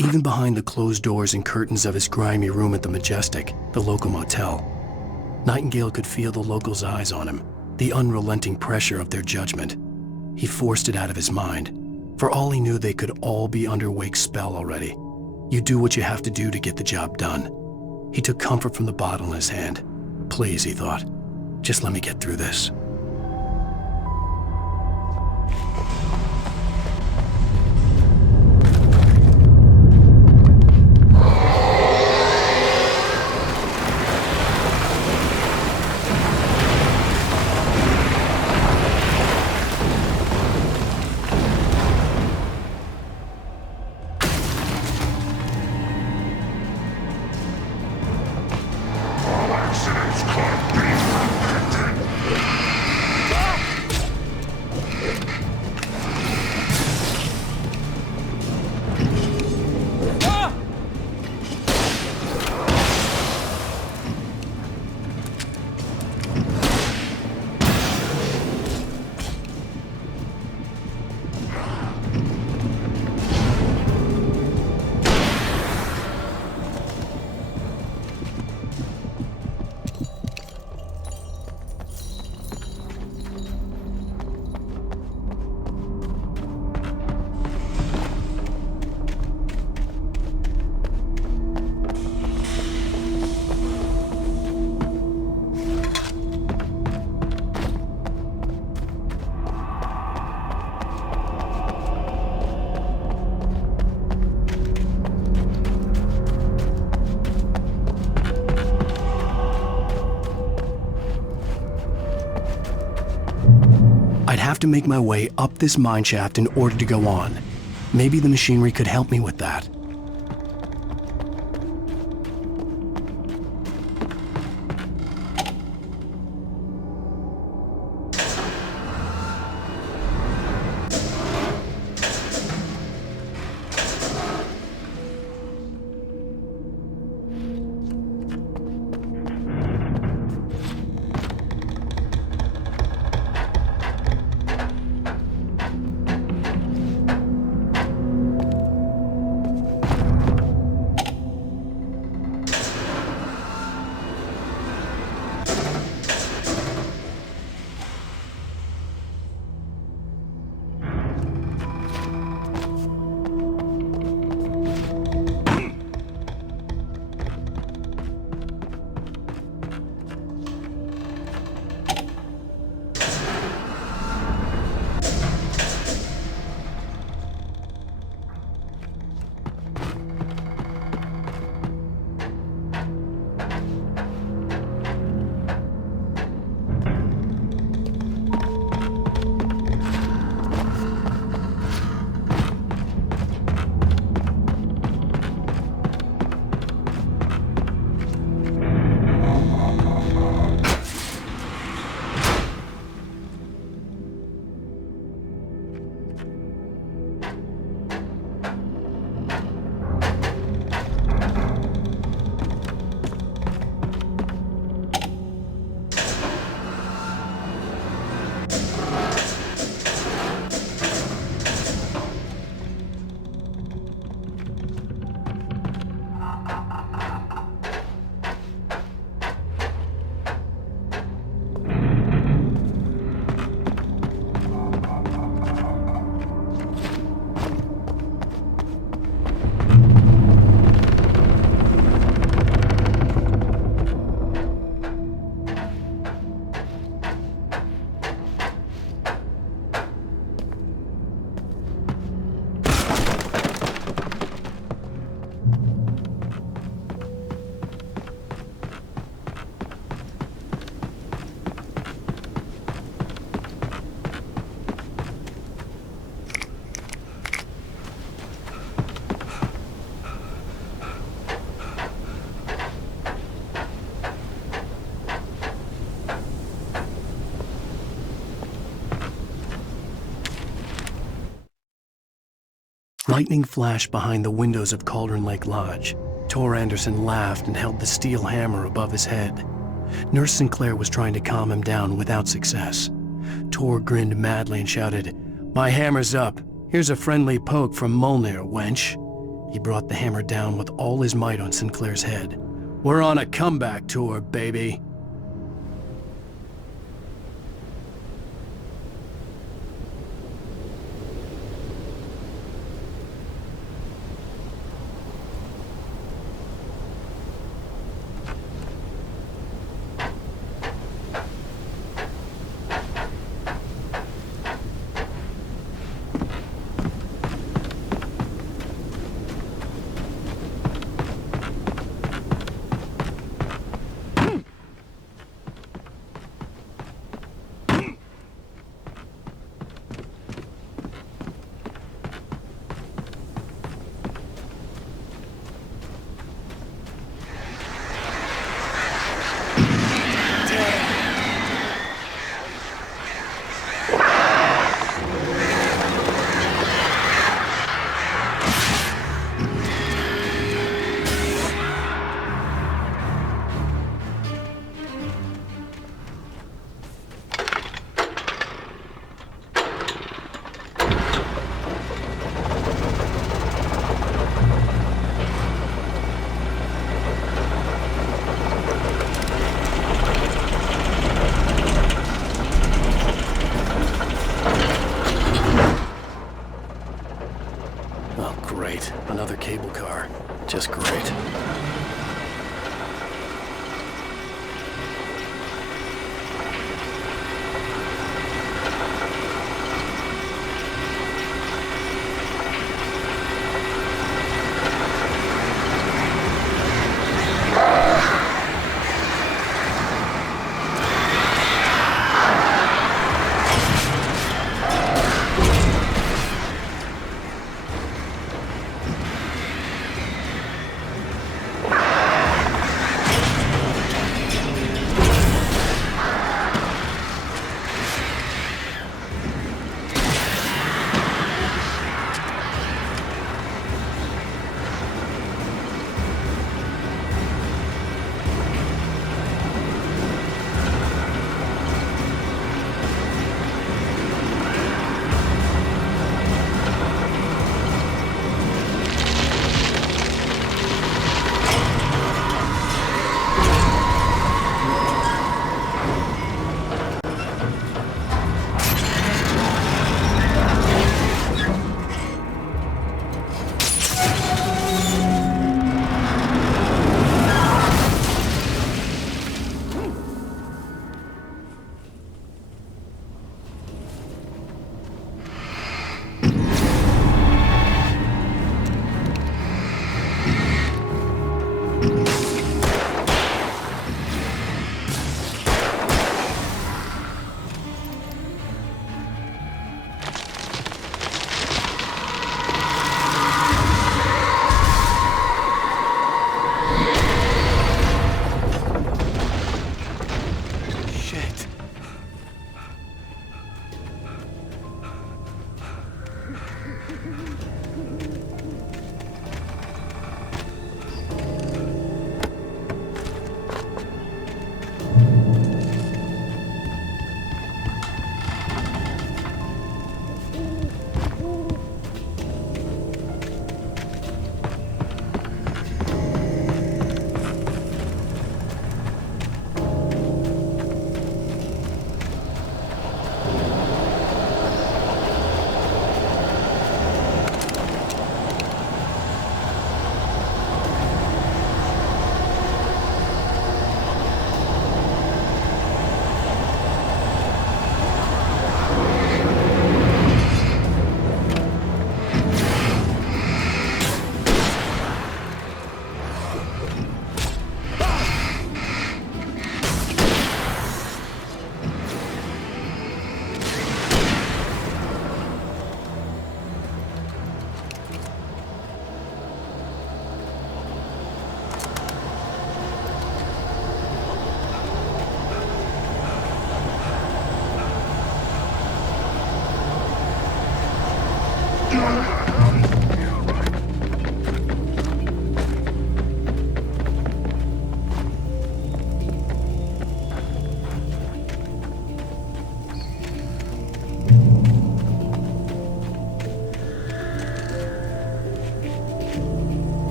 Even behind the closed doors and curtains of his grimy room at the Majestic, the local motel, Nightingale could feel the locals' eyes on him, the unrelenting pressure of their judgment. He forced it out of his mind. For all he knew, they could all be under Wake's spell already. You do what you have to do to get the job done. He took comfort from the bottle in his hand. Please, he thought, just let me get through this. to make my way up this mineshaft in order to go on. Maybe the machinery could help me with that. Lightning flashed behind the windows of Cauldron Lake Lodge. Tor Anderson laughed and held the steel hammer above his head. Nurse Sinclair was trying to calm him down without success. Tor grinned madly and shouted, "My hammer's up. Here's a friendly poke from Molnir, wench." He brought the hammer down with all his might on Sinclair's head. "We're on a comeback tour, baby." Great. Another cable car. Just great.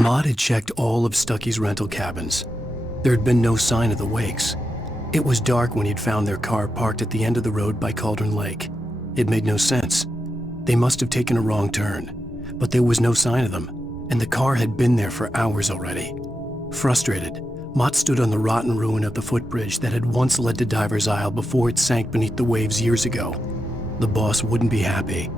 Maud had checked all of Stucky's rental cabins. There had been no sign of the Wakes. It was dark when he'd found their car parked at the end of the road by Cauldron Lake. It made no sense. They must have taken a wrong turn, but there was no sign of them, and the car had been there for hours already. Frustrated, Mott stood on the rotten ruin of the footbridge that had once led to Diver's Isle before it sank beneath the waves years ago. The boss wouldn't be happy.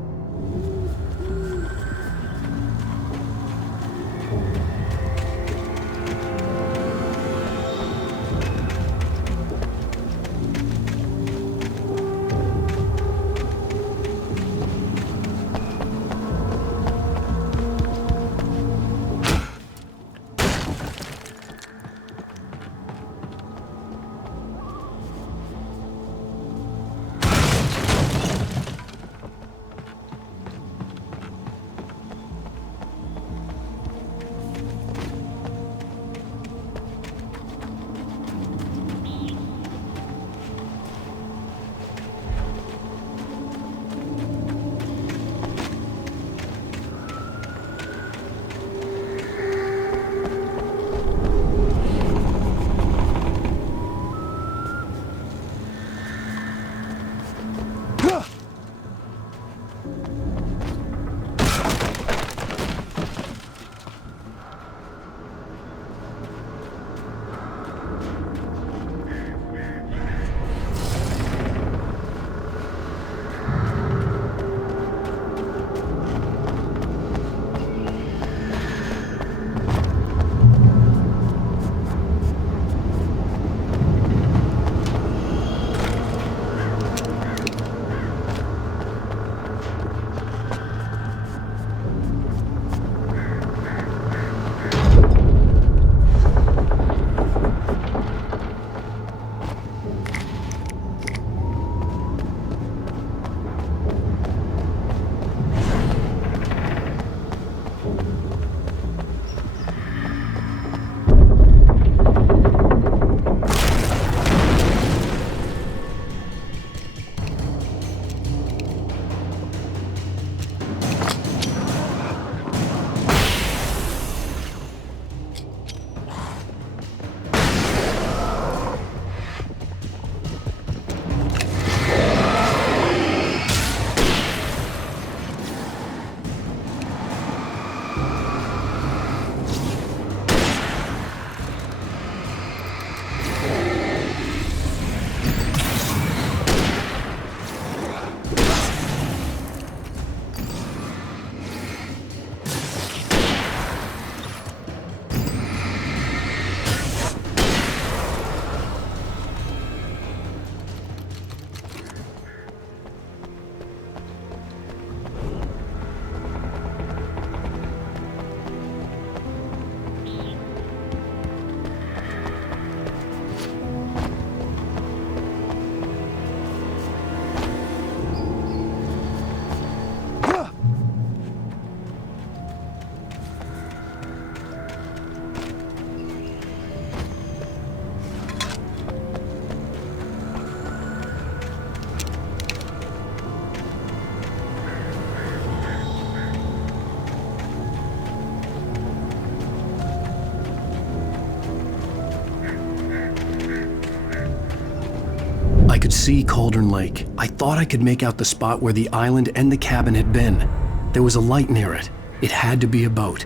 I could see Cauldron Lake. I thought I could make out the spot where the island and the cabin had been. There was a light near it. It had to be a boat.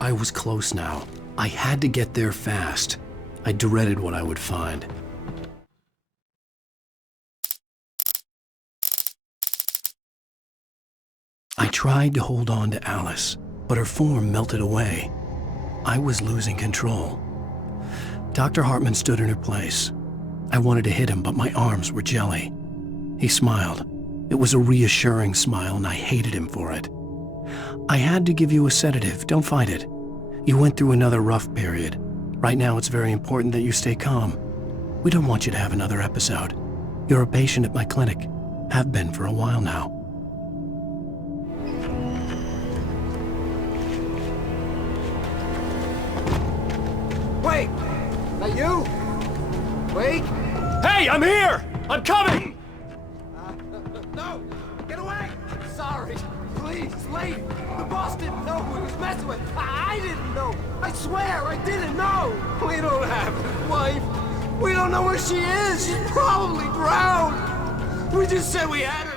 I was close now. I had to get there fast. I dreaded what I would find. I tried to hold on to Alice, but her form melted away. I was losing control. Dr. Hartman stood in her place. I wanted to hit him, but my arms were jelly. He smiled. It was a reassuring smile, and I hated him for it. I had to give you a sedative. Don't fight it. You went through another rough period. Right now, it's very important that you stay calm. We don't want you to have another episode. You're a patient at my clinic. Have been for a while now. Wait! That you? Wait! Hey, I'm here! I'm coming! No! lady. The boss didn't know who he was messing with. I didn't know. I swear, I didn't know. We don't have his wife. We don't know where she is. She's probably drowned. We just said we had her.